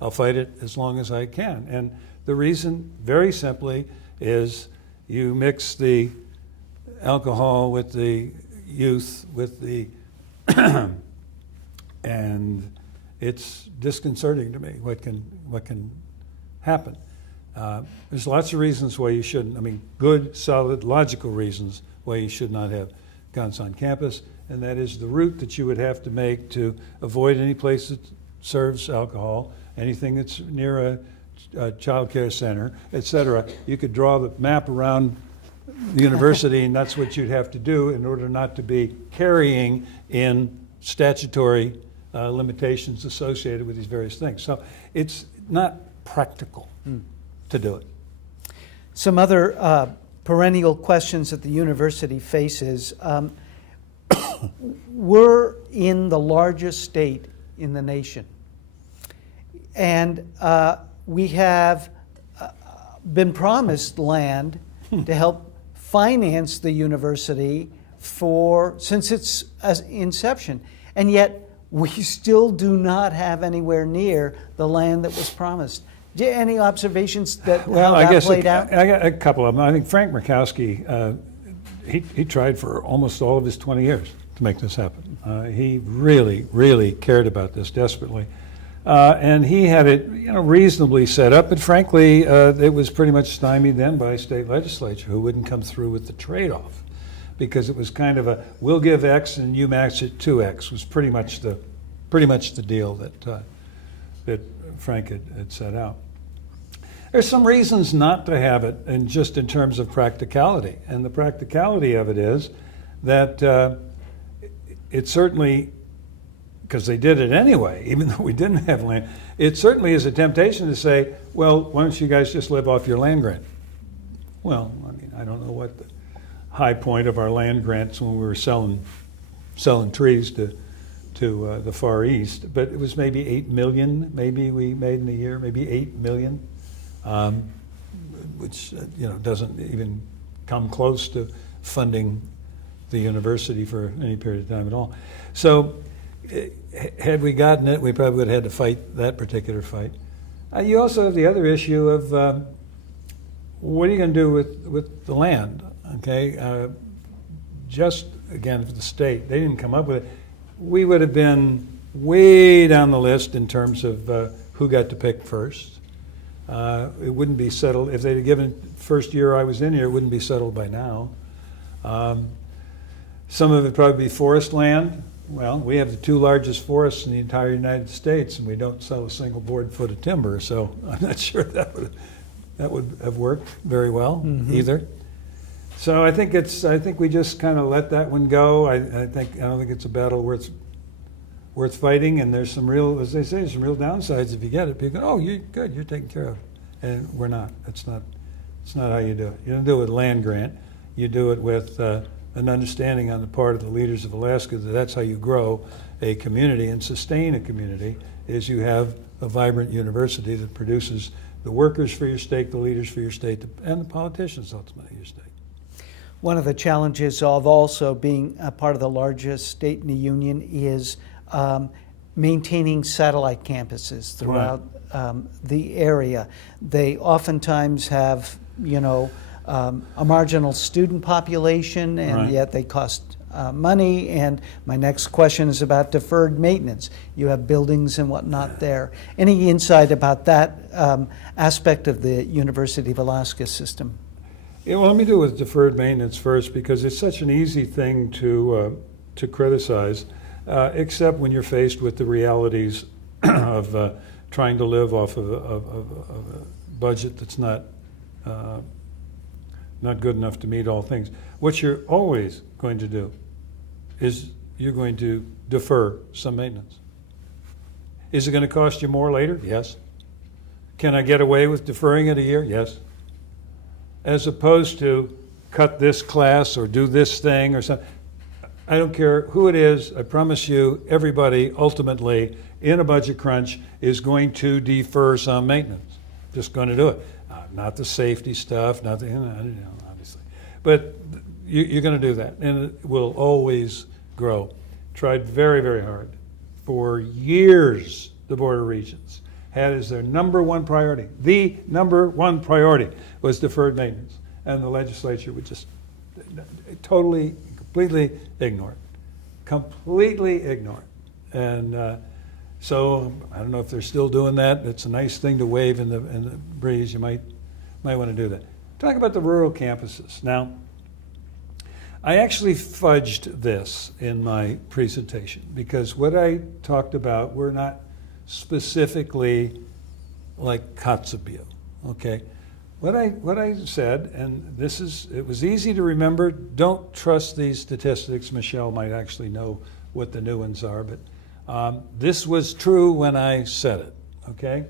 I'll fight it as long as I can. And the reason, very simply, is you mix the alcohol with the youth, with the, and it's disconcerting to me what can happen. There's lots of reasons why you shouldn't. I mean, good, solid, logical reasons why you should not have guns on campus, and that is the route that you would have to make to avoid any place that serves alcohol, anything that's near a child care center, et cetera. You could draw the map around the university, and that's what you'd have to do in order not to be carrying in statutory limitations associated with these various things. So it's not practical to do it. Some other perennial questions that the university faces. We're in the largest state in the nation, and we have been promised land to help finance the university since its inception, and yet we still do not have anywhere near the land that was promised. Any observations that how that played out? I got a couple of them. I think Frank Murkowski, he tried for almost all of his 20 years to make this happen. He really, really cared about this desperately. And he had it, you know, reasonably set up, but frankly, it was pretty much stymied then by state legislature, who wouldn't come through with the trade-off, because it was kind of a we'll give X and you match it 2X was pretty much the deal that Frank had set out. There's some reasons not to have it, and just in terms of practicality, and the practicality of it is that it certainly, because they did it anyway, even though we didn't have land, it certainly is a temptation to say, well, why don't you guys just live off your land grant? Well, I mean, I don't know what the high point of our land grants when we were selling trees to the Far East, but it was maybe 8 million, maybe we made in a year, maybe 8 million, which you know doesn't even come close to funding the university for any period of time at all. So had we gotten it, we probably would have had to fight that particular fight. You also have the other issue of what are you going to do with the land? Okay, just again for the state, they didn't come up with it. We would have been way down the list in terms of who got to pick first. It wouldn't be settled if they'd have given first year I was in here. It wouldn't be settled by now. Some of it probably be forest land. Well, we have the 2 largest forests in the entire United States, and we don't sell a single board foot of timber. So I'm not sure that would have worked very well either. So I think we just kind of let that one go. I don't think it's a battle worth fighting, and there's some real, as they say, some real downsides if you get it. People go, oh, you're good, you're taken care of, and we're not. It's not how you do it. You don't do it with land grant. You do it with an understanding on the part of the leaders of Alaska that that's how you grow a community and sustain a community, is you have a vibrant university that produces the workers for your state, the leaders for your state, and the politicians ultimately of your state. One of the challenges of also being a part of the largest state in the union is maintaining satellite campuses throughout the area. They oftentimes have, you know, a marginal student population, and yet they cost money. And my next question is about deferred maintenance. You have buildings and whatnot there. Any insight about that aspect of the University of Alaska system? Yeah, well, let me do with deferred maintenance first, because it's such an easy thing to criticize, except when you're faced with the realities of trying to live off of a budget that's not good enough to meet all things. What you're always going to do is you're going to defer some maintenance. Is it going to cost you more later? Yes. Can I get away with deferring it a year? Yes. As opposed to cut this class or do this thing or something. I don't care who it is. I promise you, everybody ultimately in a budget crunch is going to defer some maintenance. Just going to do it. Not the safety stuff, not the, obviously. But you're going to do that, and it will always grow. Tried very, very hard. For years, the Board of Regents had as their number one priority, the number one priority was deferred maintenance. And the legislature would just totally, completely ignore it. Completely ignore it. And so I don't know if they're still doing that. It's a nice thing to wave in the breeze. You might want to do that. Talk about the rural campuses. Now, I actually fudged this in my presentation because what I talked about were not specifically like Kotzebue, okay? What I said, and it was easy to remember. Don't trust these statistics. Michelle might actually know what the new ones are, but this was true when I said it, okay?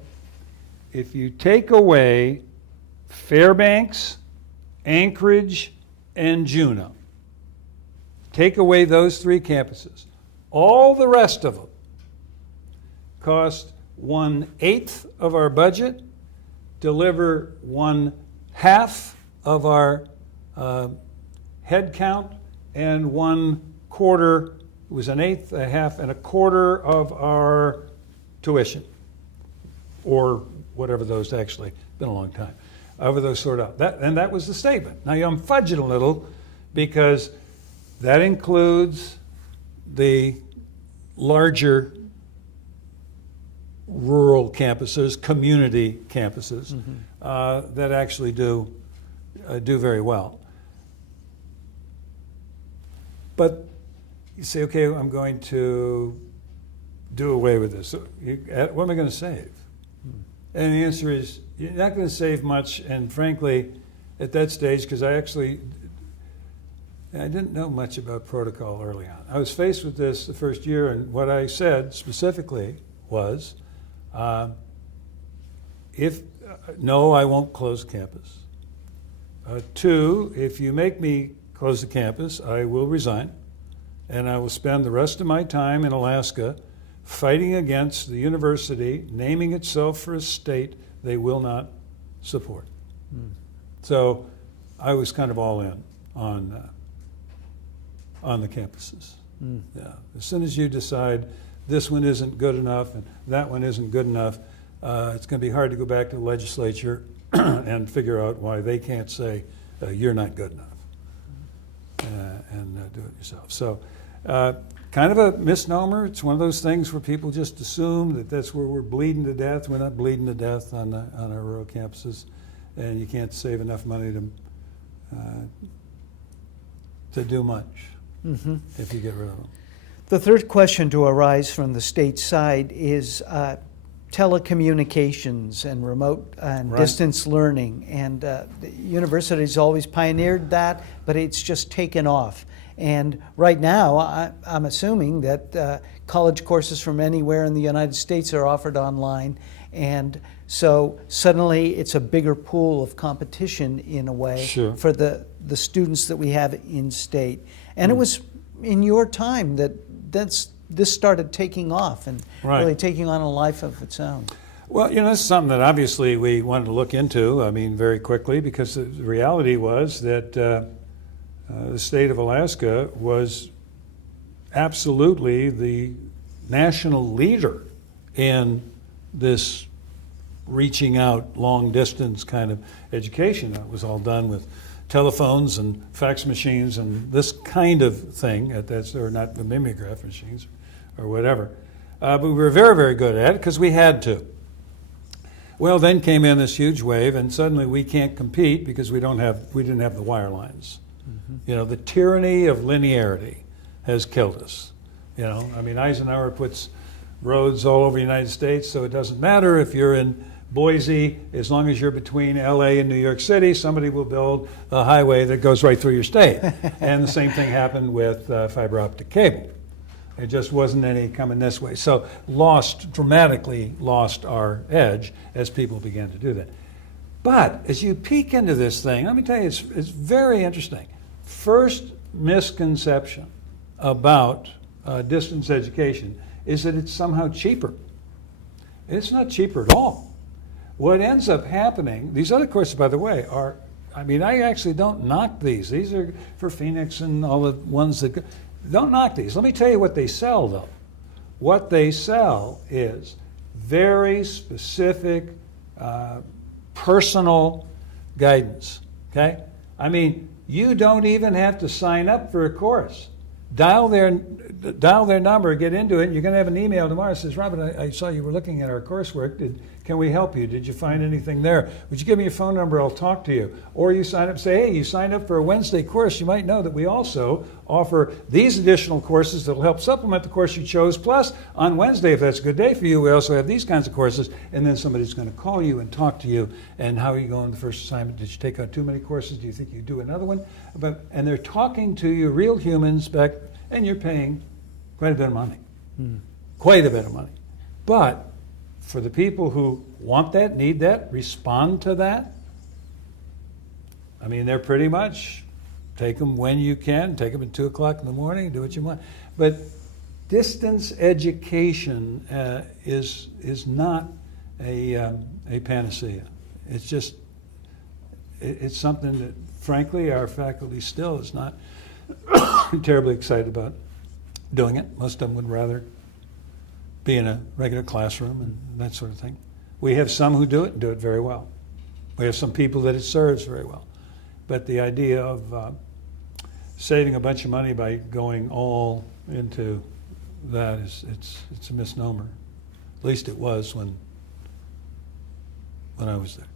If you take away Fairbanks, Anchorage, and Juneau, take away those three campuses, all the rest of them cost 1/8 of our budget, deliver 1/2 of our head count, and 1/4, it was 1/8, 1/2, and 1/4 of our tuition, or whatever those actually, been a long time, over those sort of, and that was the statement. Now I'm fudging a little because that includes the larger rural campuses, community campuses, that actually do very well. But you say, okay, I'm going to do away with this. So what am I going to save? And the answer is, you're not going to save much. And frankly, at that stage, because I didn't know much about protocol early on. I was faced with this the first year, and what I said specifically was, no, I won't close campus. 2, if you make me close the campus, I will resign, and I will spend the rest of my time in Alaska fighting against the university naming itself for a state they will not support. So I was kind of all in on the campuses. Yeah. As soon as you decide this one isn't good enough and that one isn't good enough, it's going to be hard to go back to the legislature and figure out why they can't say you're not good enough and do it yourself. So kind of a misnomer. It's one of those things where people just assume that that's where we're bleeding to death. We're not bleeding to death on our rural campuses, and you can't save enough money to do much if you get rid of them. The third question to arise from the state side is telecommunications and remote and distance learning. And the university's always pioneered that, but it's just taken off. And right now, I'm assuming that college courses from anywhere in the United States are offered online. And so suddenly it's a bigger pool of competition in a way for the students that we have in state. And it was in your time that this started taking off and really taking on a life of its own. Well, this is something that obviously we wanted to look into, very quickly, because the reality was that the state of Alaska was absolutely the national leader in this reaching out long distance kind of education. That was all done with telephones and fax machines and this kind of thing, or not the mimeograph machines or whatever. But we were very, very good at it because we had to. Well, then came in this huge wave, and suddenly we can't compete because we didn't have the wire lines. Mm-hmm. You know, the tyranny of linearity has killed us. You know, I mean, Eisenhower puts roads all over the United States, so it doesn't matter if you're in Boise, as long as you're between LA and New York City, somebody will build a highway that goes right through your state. And the same thing happened with fiber optic cable. It just wasn't any coming this way. So dramatically lost our edge as people began to do that. But as you peek into this thing, let me tell you, it's very interesting. First misconception about distance education is that it's somehow cheaper. It's not cheaper at all. What ends up happening, these other courses, by the way, are, I mean, I actually don't knock these. These are for Phoenix and all the ones that, don't knock these. Let me tell you what they sell, though. What they sell is very specific, personal guidance, okay? I mean, you don't even have to sign up for a course. Dial their number, get into it. You're going to have an email tomorrow that says, Robert, I saw you were looking at our coursework. Can we help you? Did you find anything there? Would you give me your phone number? I'll talk to you. Or you sign up, say, hey, you signed up for a Wednesday course. You might know that we also offer these additional courses that will help supplement the course you chose. Plus, on Wednesday, if that's a good day for you, we also have these kinds of courses. And then somebody's going to call you and talk to you. And how are you going the first assignment? Did you take on too many courses? Do you think you do another one? And they're talking to you, real humans back, and you're paying quite a bit of money. Quite a bit of money. But for the people who want that, need that, respond to that, I mean, they're pretty much take them when you can, take them at 2 o'clock in the morning, do what you want. But distance education is not a panacea. It's just, it's something that, frankly, our faculty still is not terribly excited about doing it. Most of them would rather be in a regular classroom and that sort of thing. We have some who do it and do it very well. We have some people that it serves very well. But the idea of saving a bunch of money by going all into that it's a misnomer. At least it was when I was there.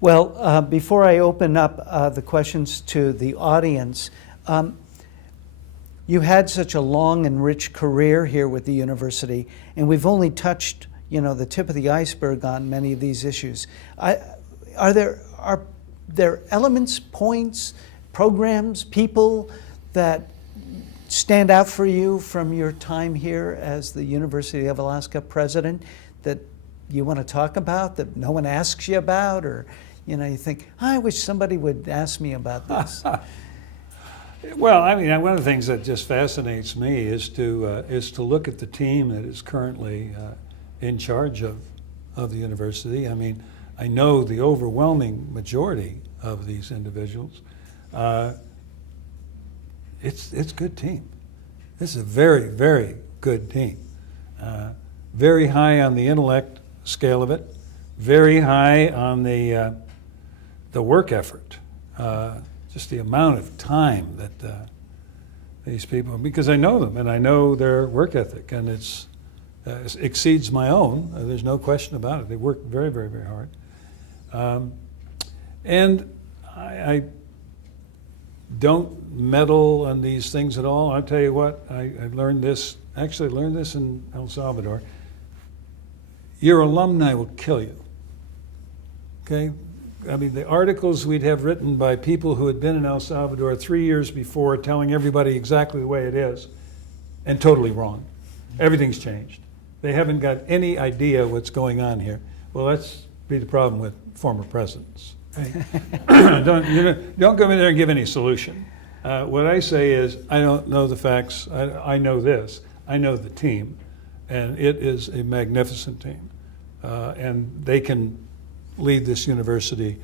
Well, before I open up the questions to the audience, you had such a long and rich career here with the university, and we've only touched, the tip of the iceberg on many of these issues. Are there elements, points, programs, people that stand out for you from your time here as the University of Alaska president that you want to talk about, that no one asks you about, or you think, I wish somebody would ask me about this? Well, I mean, one of the things that just fascinates me is to look at the team that is currently in charge of the university. I mean, I know the overwhelming majority of these individuals. It's a good team. This is a very, very good team. Very high on the intellect scale of it. Very high on the work effort. Just the amount of time that these people, because I know them and I know their work ethic, and it exceeds my own. There's no question about it. They work very, very, very hard. And I don't meddle on these things at all. I'll tell you what, I learned this in El Salvador. Your alumni will kill you. Okay? I mean, the articles we'd have written by people who had been in El Salvador 3 years before, telling everybody exactly the way it is, and totally wrong. Everything's changed. They haven't got any idea what's going on here. Well, that's be the problem with former presidents. Right? Don't come in there and give any solution. What I say is, I don't know the facts. I know this. I know the team, and it is a magnificent team, and they can lead this university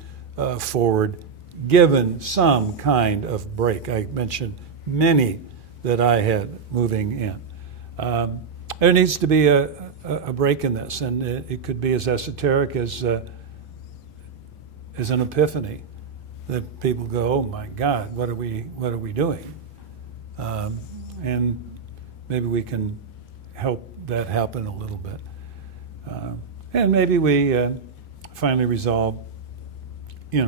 forward, given some kind of break. I mentioned many that I had moving in. There needs to be a break in this, and it could be as esoteric as an epiphany, that people go, "Oh my God, what are we doing?" And maybe we can help that happen a little bit. And maybe we finally resolve,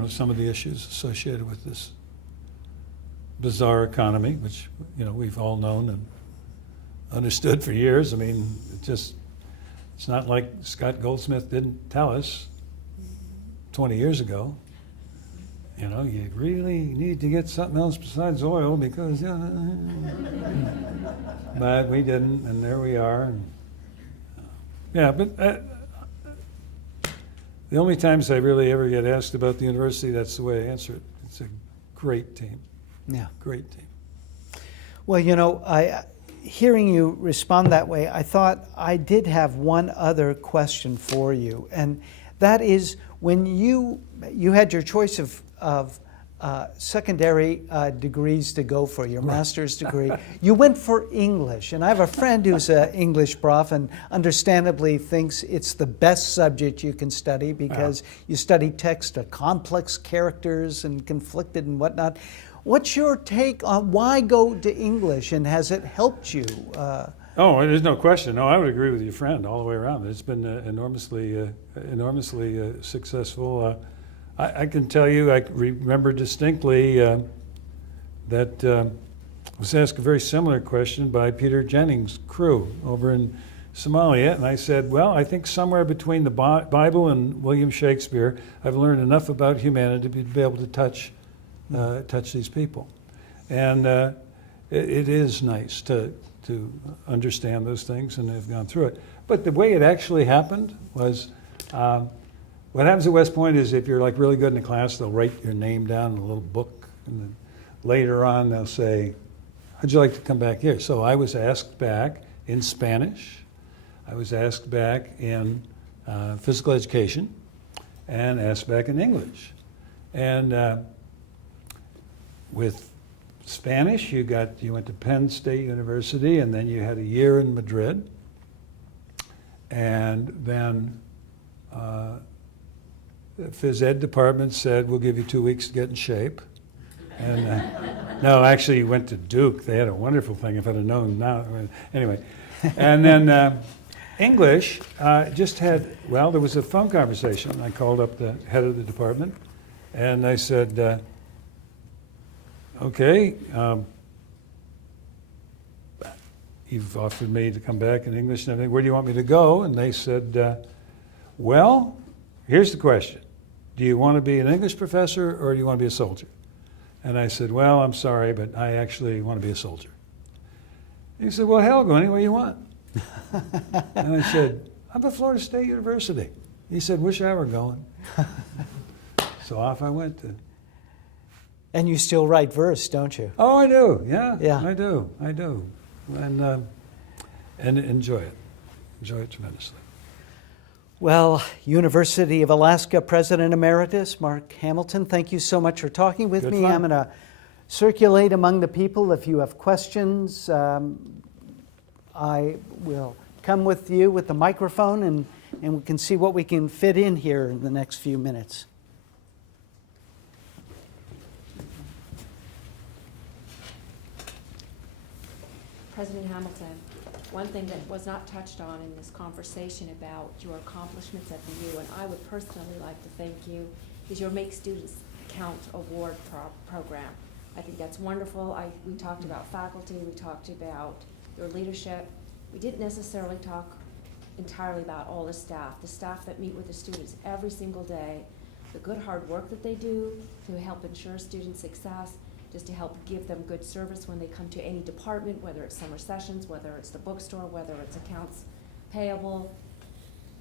some of the issues associated with this bizarre economy, which, we've all known and understood for years. I mean, it's not like Scott Goldsmith didn't tell us 20 years ago, you really need to get something else besides oil because, but we didn't, and there we are. And, but the only times I really ever get asked about the university, that's the way I answer it. It's a great team. Yeah. Great team. Well, hearing you respond that way, I thought I did have one other question for you, and that is when you had your choice of secondary degrees to go for, your master's degree, you went for English. And I have a friend who's an English prof and understandably thinks it's the best subject you can study because you study text, complex characters and conflicted and whatnot. What's your take on why go to English, and has it helped you? There's no question. No, I would agree with your friend all the way around. It's been enormously successful. I can tell you, I remember distinctly that I was asked a very similar question by Peter Jennings' crew over in Somalia, and I said, well, I think somewhere between the Bible and William Shakespeare, I've learned enough about humanity to be able to touch these people. And it is nice to understand those things and have gone through it. But the way it actually happened was, what happens at West Point is if you're like really good in the class, they'll write your name down in a little book, and then later on they'll say, how'd you like to come back here? So I was asked back in Spanish, I was asked back in physical education, and asked back in English. And with Spanish, you went to Penn State University, and then you had a year in Madrid, and then the phys ed department said, we'll give you 2 weeks to get in shape. And no, actually, you went to Duke. They had a wonderful thing. If I'd have known now. Anyway. And then English just had, there was a phone conversation. I called up the head of the department, and I said, okay, you've offered me to come back in English and everything. Where do you want me to go? And they said, well, here's the question. Do you want to be an English professor or do you want to be a soldier? And I said, well, I'm sorry, but I actually want to be a soldier. He said, well, hell, go anywhere you want. And I said, I'm at Florida State University. He said, wish I were going. So off I went. And you still write verse, don't you? Oh, I do. Yeah. I do. And enjoy it. Enjoy it tremendously. Well, University of Alaska President Emeritus Mark Hamilton, thank you so much for talking with me. Fun. I'm going to circulate among the people. If you have questions, I will come with you with the microphone and we can see what we can fit in here in the next few minutes. President Hamilton, one thing that was not touched on in this conversation about your accomplishments at the U, and I would personally like to thank you, is your Make Students Count award program. I think that's wonderful. We talked about faculty, we talked about your leadership. We didn't necessarily talk entirely about all the staff that meet with the students every single day, the good hard work that they do to help ensure student success, just to help give them good service when they come to any department, whether it's summer sessions, whether it's the bookstore, whether it's accounts payable,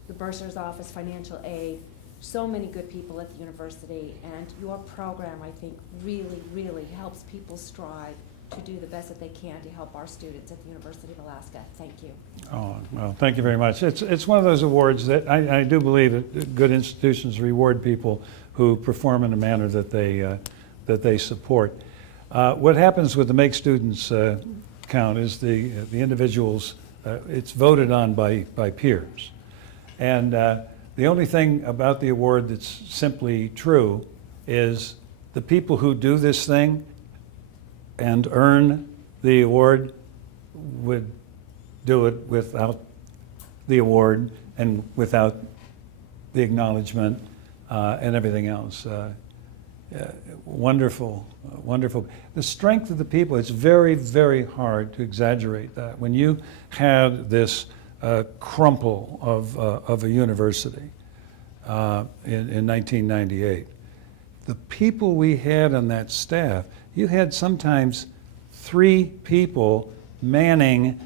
the bursar's office, financial aid. So many good people at the university, and your program, I think, really, really helps people strive to do the best that they can to help our students at the University of Alaska. Thank you. Oh, well, thank you very much. It's one of those awards that I do believe that good institutions reward people who perform in a manner that they support. What happens with the Make Students Count is the individuals, it's voted on by peers. And the only thing about the award that's simply true is the people who do this thing and earn the award would do it without the award and without the acknowledgement, and everything else. Wonderful, wonderful. The strength of the people, it's very, very hard to exaggerate that. When you had this crumple of a university in 1998, the people we had on that staff, you had sometimes 3 people manning,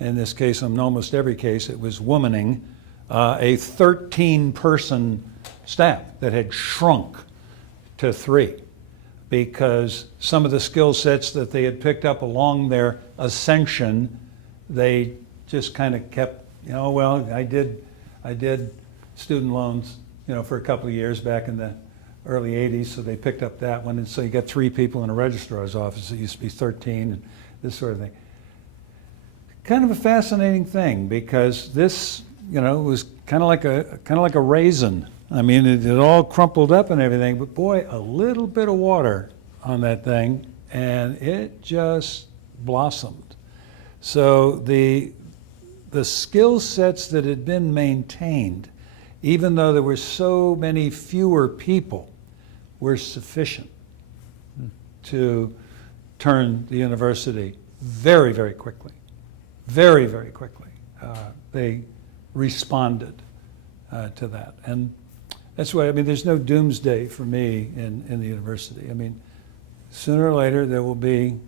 in this case, in almost every case, it was womaning, a 13-person staff that had shrunk to 3 because some of the skill sets that they had picked up along their ascension, they just kind of kept, well, I did student loans, for a couple of years back in the early 80s, so they picked up that one, and so you got 3 people in a registrar's office. It used to be 13, and this sort of thing. Kind of a fascinating thing, because this, was kind of like a raisin. I mean, it all crumpled up and everything, but boy, a little bit of water on that thing, and it just blossomed. So the skill sets that had been maintained, even though there were so many fewer people, were sufficient to turn the university very, very quickly. Very, very quickly. They responded to that. And that's why, there's no doomsday for me in the university. Sooner or later there will be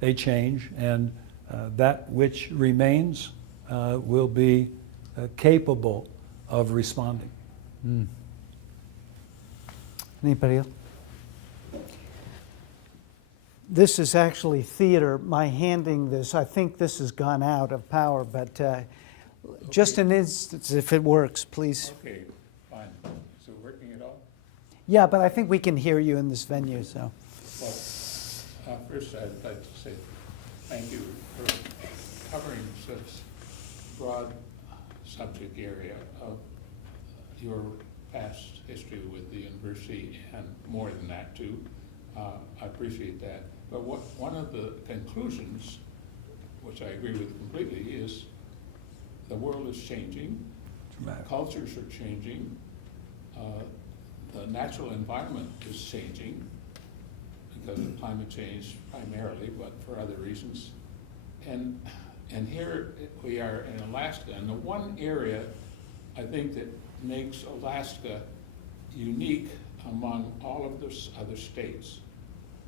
a change, and that which remains will be capable of responding. Anybody else? This is actually theater. My handing this, I think this has gone out of power, but just an instance, if it works, please. Okay, fine. So working at all? Yeah, but I think we can hear you in this venue, so. Well, first I'd like to say thank you for covering such broad subject area of your past history with the university, and more than that too. I appreciate that. But one of the conclusions, which I agree with completely, is the world is changing, cultures are changing, the natural environment is changing because of climate change primarily, but for other reasons. And here we are in Alaska, and the one area I think that makes Alaska unique among all of the other states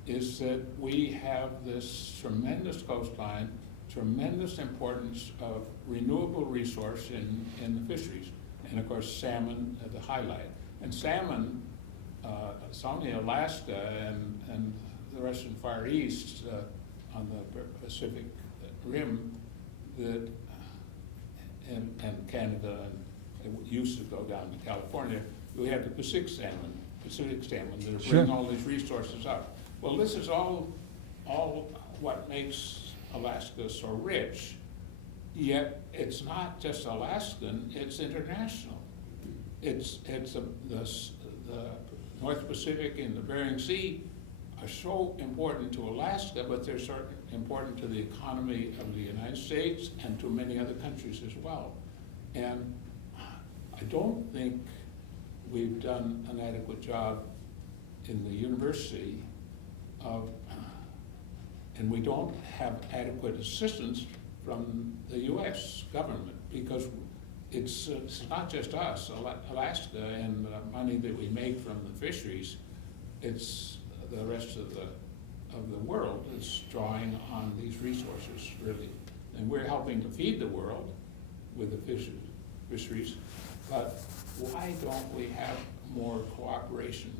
is that we have this tremendous coastline, tremendous importance of renewable resource in the fisheries, and of course salmon the highlight. And salmon, it's only Alaska and the Western Far East on the Pacific Rim that, and Canada, and it used to go down to California, we have the Pacific salmon that are bringing all these resources up. Well, this is all what makes Alaska so rich, yet it's not just Alaskan, it's international. It's the North Pacific and the Bering Sea are so important to Alaska, but they're sort of important to the economy of the United States and to many other countries as well. And I don't think we've done an adequate job in the university of, and we don't have adequate assistance from the U.S. government, because it's not just us, Alaska, and the money that we make from the fisheries, it's the rest of the world that's drawing on these resources, really. And we're helping to feed the world with the fisheries, but why don't we have more cooperation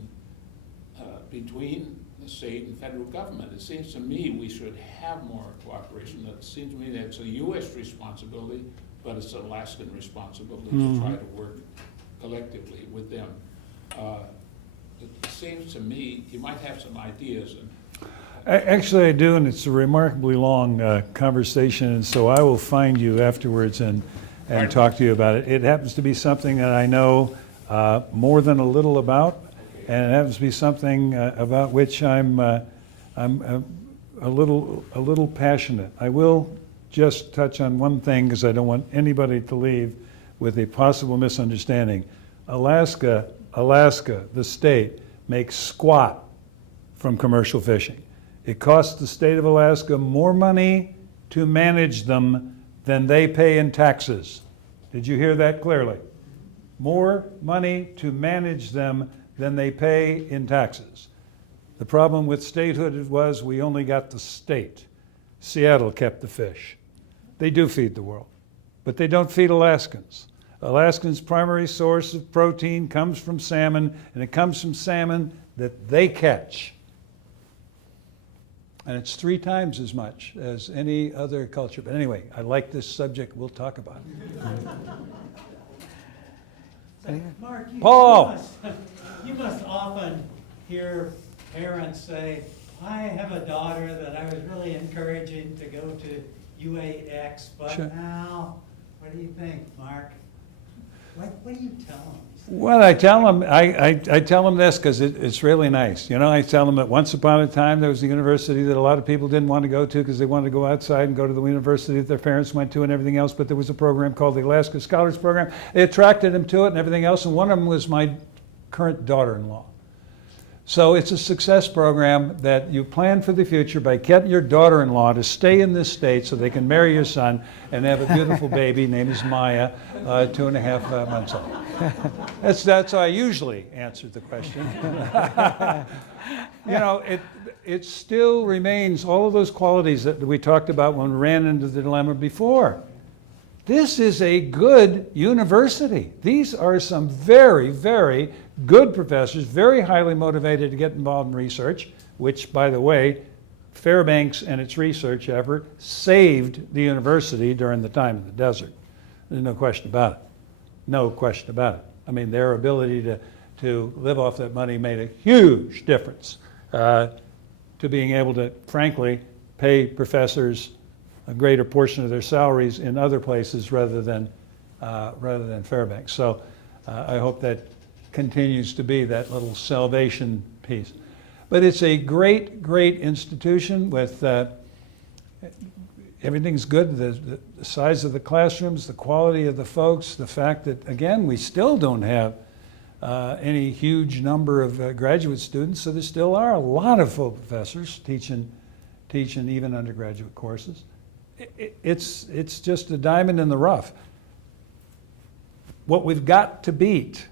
between the state and federal government? It seems to me we should have more cooperation. It seems to me that it's a U.S. responsibility, but it's an Alaskan responsibility to try to work collectively with them. It seems to me you might have some ideas. Actually, I do, and it's a remarkably long conversation, and so I will find you afterwards and talk to you about it. It happens to be something that I know more than a little about, and it happens to be something about which I'm a little passionate. I will just touch on one thing, because I don't want anybody to leave with a possible misunderstanding. Alaska, the state, makes squat from commercial fishing. It costs the state of Alaska more money to manage them than they pay in taxes. Did you hear that clearly? More money to manage them than they pay in taxes. The problem with statehood was we only got the state. Seattle kept the fish. They do feed the world, but they don't feed Alaskans. Alaskans' primary source of protein comes from salmon, and it comes from salmon that they catch. And it's 3 times as much as any other culture. But anyway, I like this subject. We'll talk about it. Mark, Paul! You must often hear parents say, I have a daughter that I was really encouraging to go to UAX, but Sure. now, what do you think, Mark? What do you tell them? Well, I tell them, I tell them this because it's really nice. You know, I tell them that once upon a time there was a university that a lot of people didn't want to go to because they wanted to go outside and go to the university that their parents went to and everything else, but there was a program called the Alaska Scholars Program. It attracted them to it and everything else, and one of them was my current daughter-in-law. So it's a success program that you plan for the future by getting your daughter-in-law to stay in this state so they can marry your son and have a beautiful baby named is Maya, 2.5 months old. That's how I usually answer the question. You know, it still remains all of those qualities that we talked about when we ran into the dilemma before. This is a good university. These are some very, very good professors, very highly motivated to get involved in research, which, by the way, Fairbanks and its research effort saved the university during the time of the desert. There's no question about it. No question about it. I mean, their ability to live off that money made a huge difference to being able to, frankly, pay professors a greater portion of their salaries in other places rather than Fairbanks. So I hope that continues to be that little salvation piece. But it's a great, great institution with everything's good, the size of the classrooms, the quality of the folks, the fact that, again, we still don't have any huge number of graduate students, so there still are a lot of full professors teaching even undergraduate courses. It's just a diamond in the rough. What we've got to beat,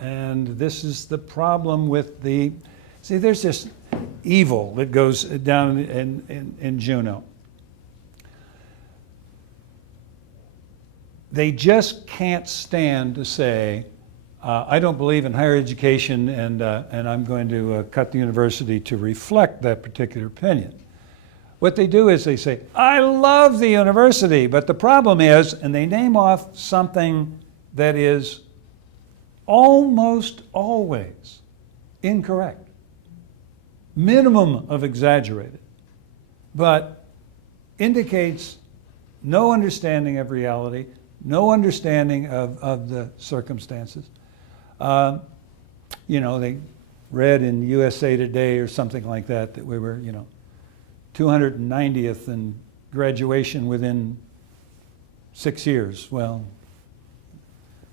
and this is the problem with see, there's this evil that goes down in Juneau. They just can't stand to say, I don't believe in higher education and I'm going to cut the university to reflect that particular opinion. What they do is they say, I love the university, but the problem is, and they name off something that is almost always incorrect, minimum of exaggerated, but indicates no understanding of reality, no understanding of the circumstances. You know, they read in USA Today or something like that we were, 290th in graduation within 6 years. Well,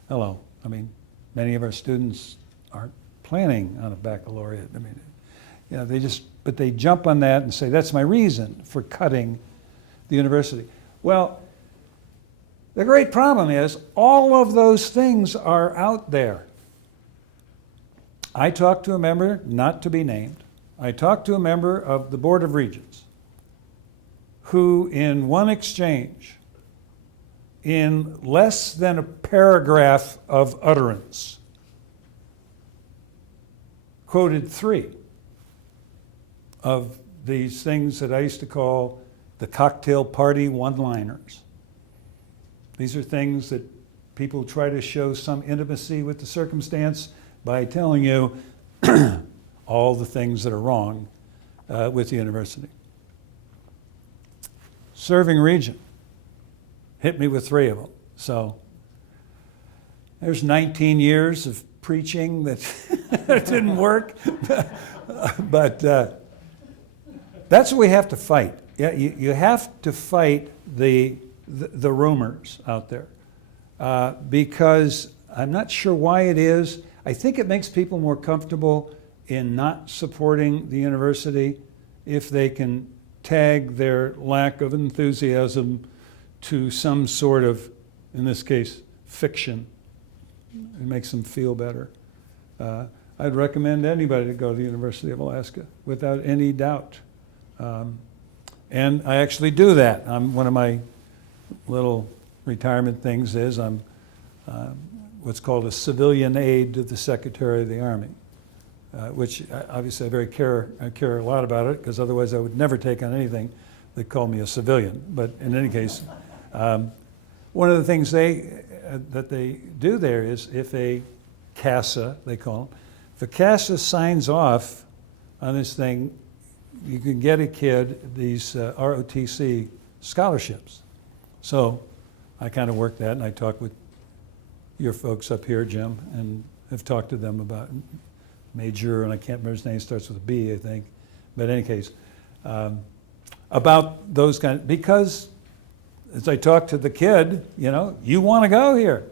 hello. I mean, many of our students aren't planning on a baccalaureate. I mean, but they jump on that and say, that's my reason for cutting the university. Well, the great problem is all of those things are out there. I talked to a member, not to be named, I talked to a member of the Board of Regents who, in one exchange, in less than a paragraph of utterance, quoted 3 of these things that I used to call the cocktail party one-liners. These are things that people try to show some intimacy with the circumstance by telling you all the things that are wrong with the university. Serving Regent hit me with 3 of them. So there's 19 years of preaching that didn't work. But that's what we have to fight. Yeah, you have to fight the rumors out there because I'm not sure why it is. I think it makes people more comfortable in not supporting the university if they can tag their lack of enthusiasm to some sort of, in this case, fiction. It makes them feel better. I'd recommend anybody to go to the University of Alaska without any doubt. And I actually do that. One of my little retirement things is I'm what's called a civilian aide to the Secretary of the Army, which obviously I care a lot about it, because otherwise I would never take on anything that called me a civilian. But in any case, one of the things that they do there is if a CASA, they call them, if a CASA signs off on this thing, you can get a kid these ROTC scholarships. So I kind of work that, and I talk with your folks up here, Jim, and have talked to them about Major, and I can't remember his name, starts with a B, I think. But in any case, about those kind of, because as I talk to the kid, you want to go here.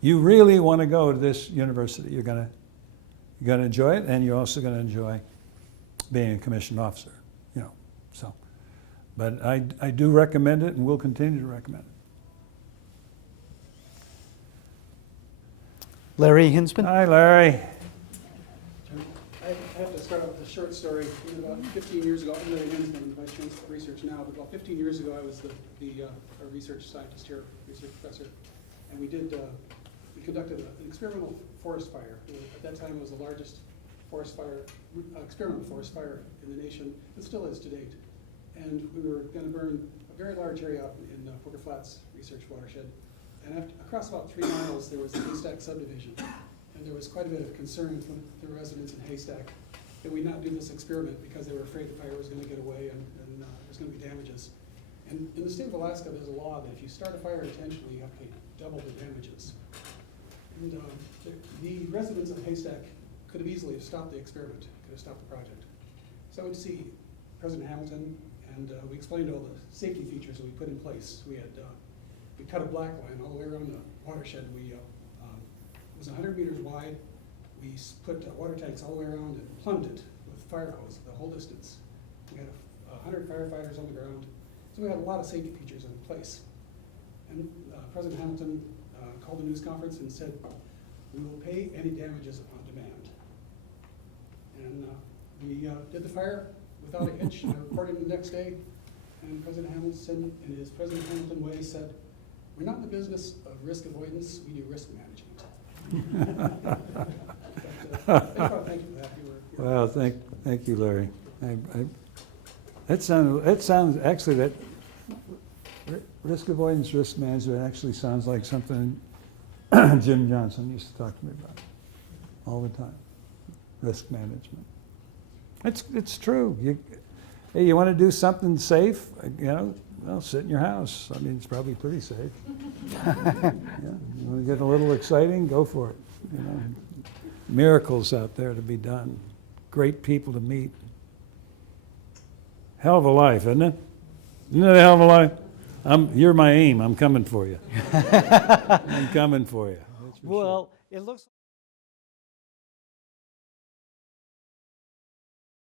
You really want to go to this university. You're gonna enjoy it, and you're also going to enjoy being a commissioned officer, so. But I do recommend it, and will continue to recommend it. Larry Hinsman? Hi, Larry. I have to start out with a short story. About 15 years ago, I'm Larry Hannon, I'm the Vice Chancellor of Research now, but about 15 years ago, I was the research scientist here, research professor, and we conducted an experimental forest fire. At that time, it was the largest forest fire, experimental forest fire in the nation, and still is to date. And we were going to burn a very large area out in Poker Flats Research Watershed. And across about 3 miles, there was a Haystack subdivision. And there was quite a bit of concern from the residents in Haystack that we not do this experiment because they were afraid the fire was going to get away and there was going to be damages. And in the state of Alaska, there's a law that if you start a fire intentionally, you have to pay double the damages. And the residents of Haystack could have easily have stopped the experiment, could have stopped the project. So I went to see President Hamilton, and we explained all the safety features that we put in place. We cut a black line all the way around the watershed. It was 100 meters wide. We put water tanks all the way around and plumbed it with fire hose the whole distance. We had 100 firefighters on the ground. So we had a lot of safety features in place. And President Hamilton called a news conference and said, "We will pay any damages upon demand." And we did the fire without a hitch. I reported the next day, and President Hamilton, in his President Hamilton way, said, "We're not in the business of risk avoidance, we do risk management." But, thank you for that. Well, thank you, Larry. That sounds actually, that risk avoidance, risk management actually sounds like something Jim Johnson used to talk to me about all the time. Risk management. It's true. Hey, you want to do something safe? Well, sit in your house. I mean, it's probably pretty safe. Yeah. You want to get a little exciting? Go for it. Miracles out there to be done. Great people to meet. Hell of a life, isn't it? Isn't it a hell of a life? You're my aim. I'm coming for you. I'm coming for you. That's for sure. Well, it looks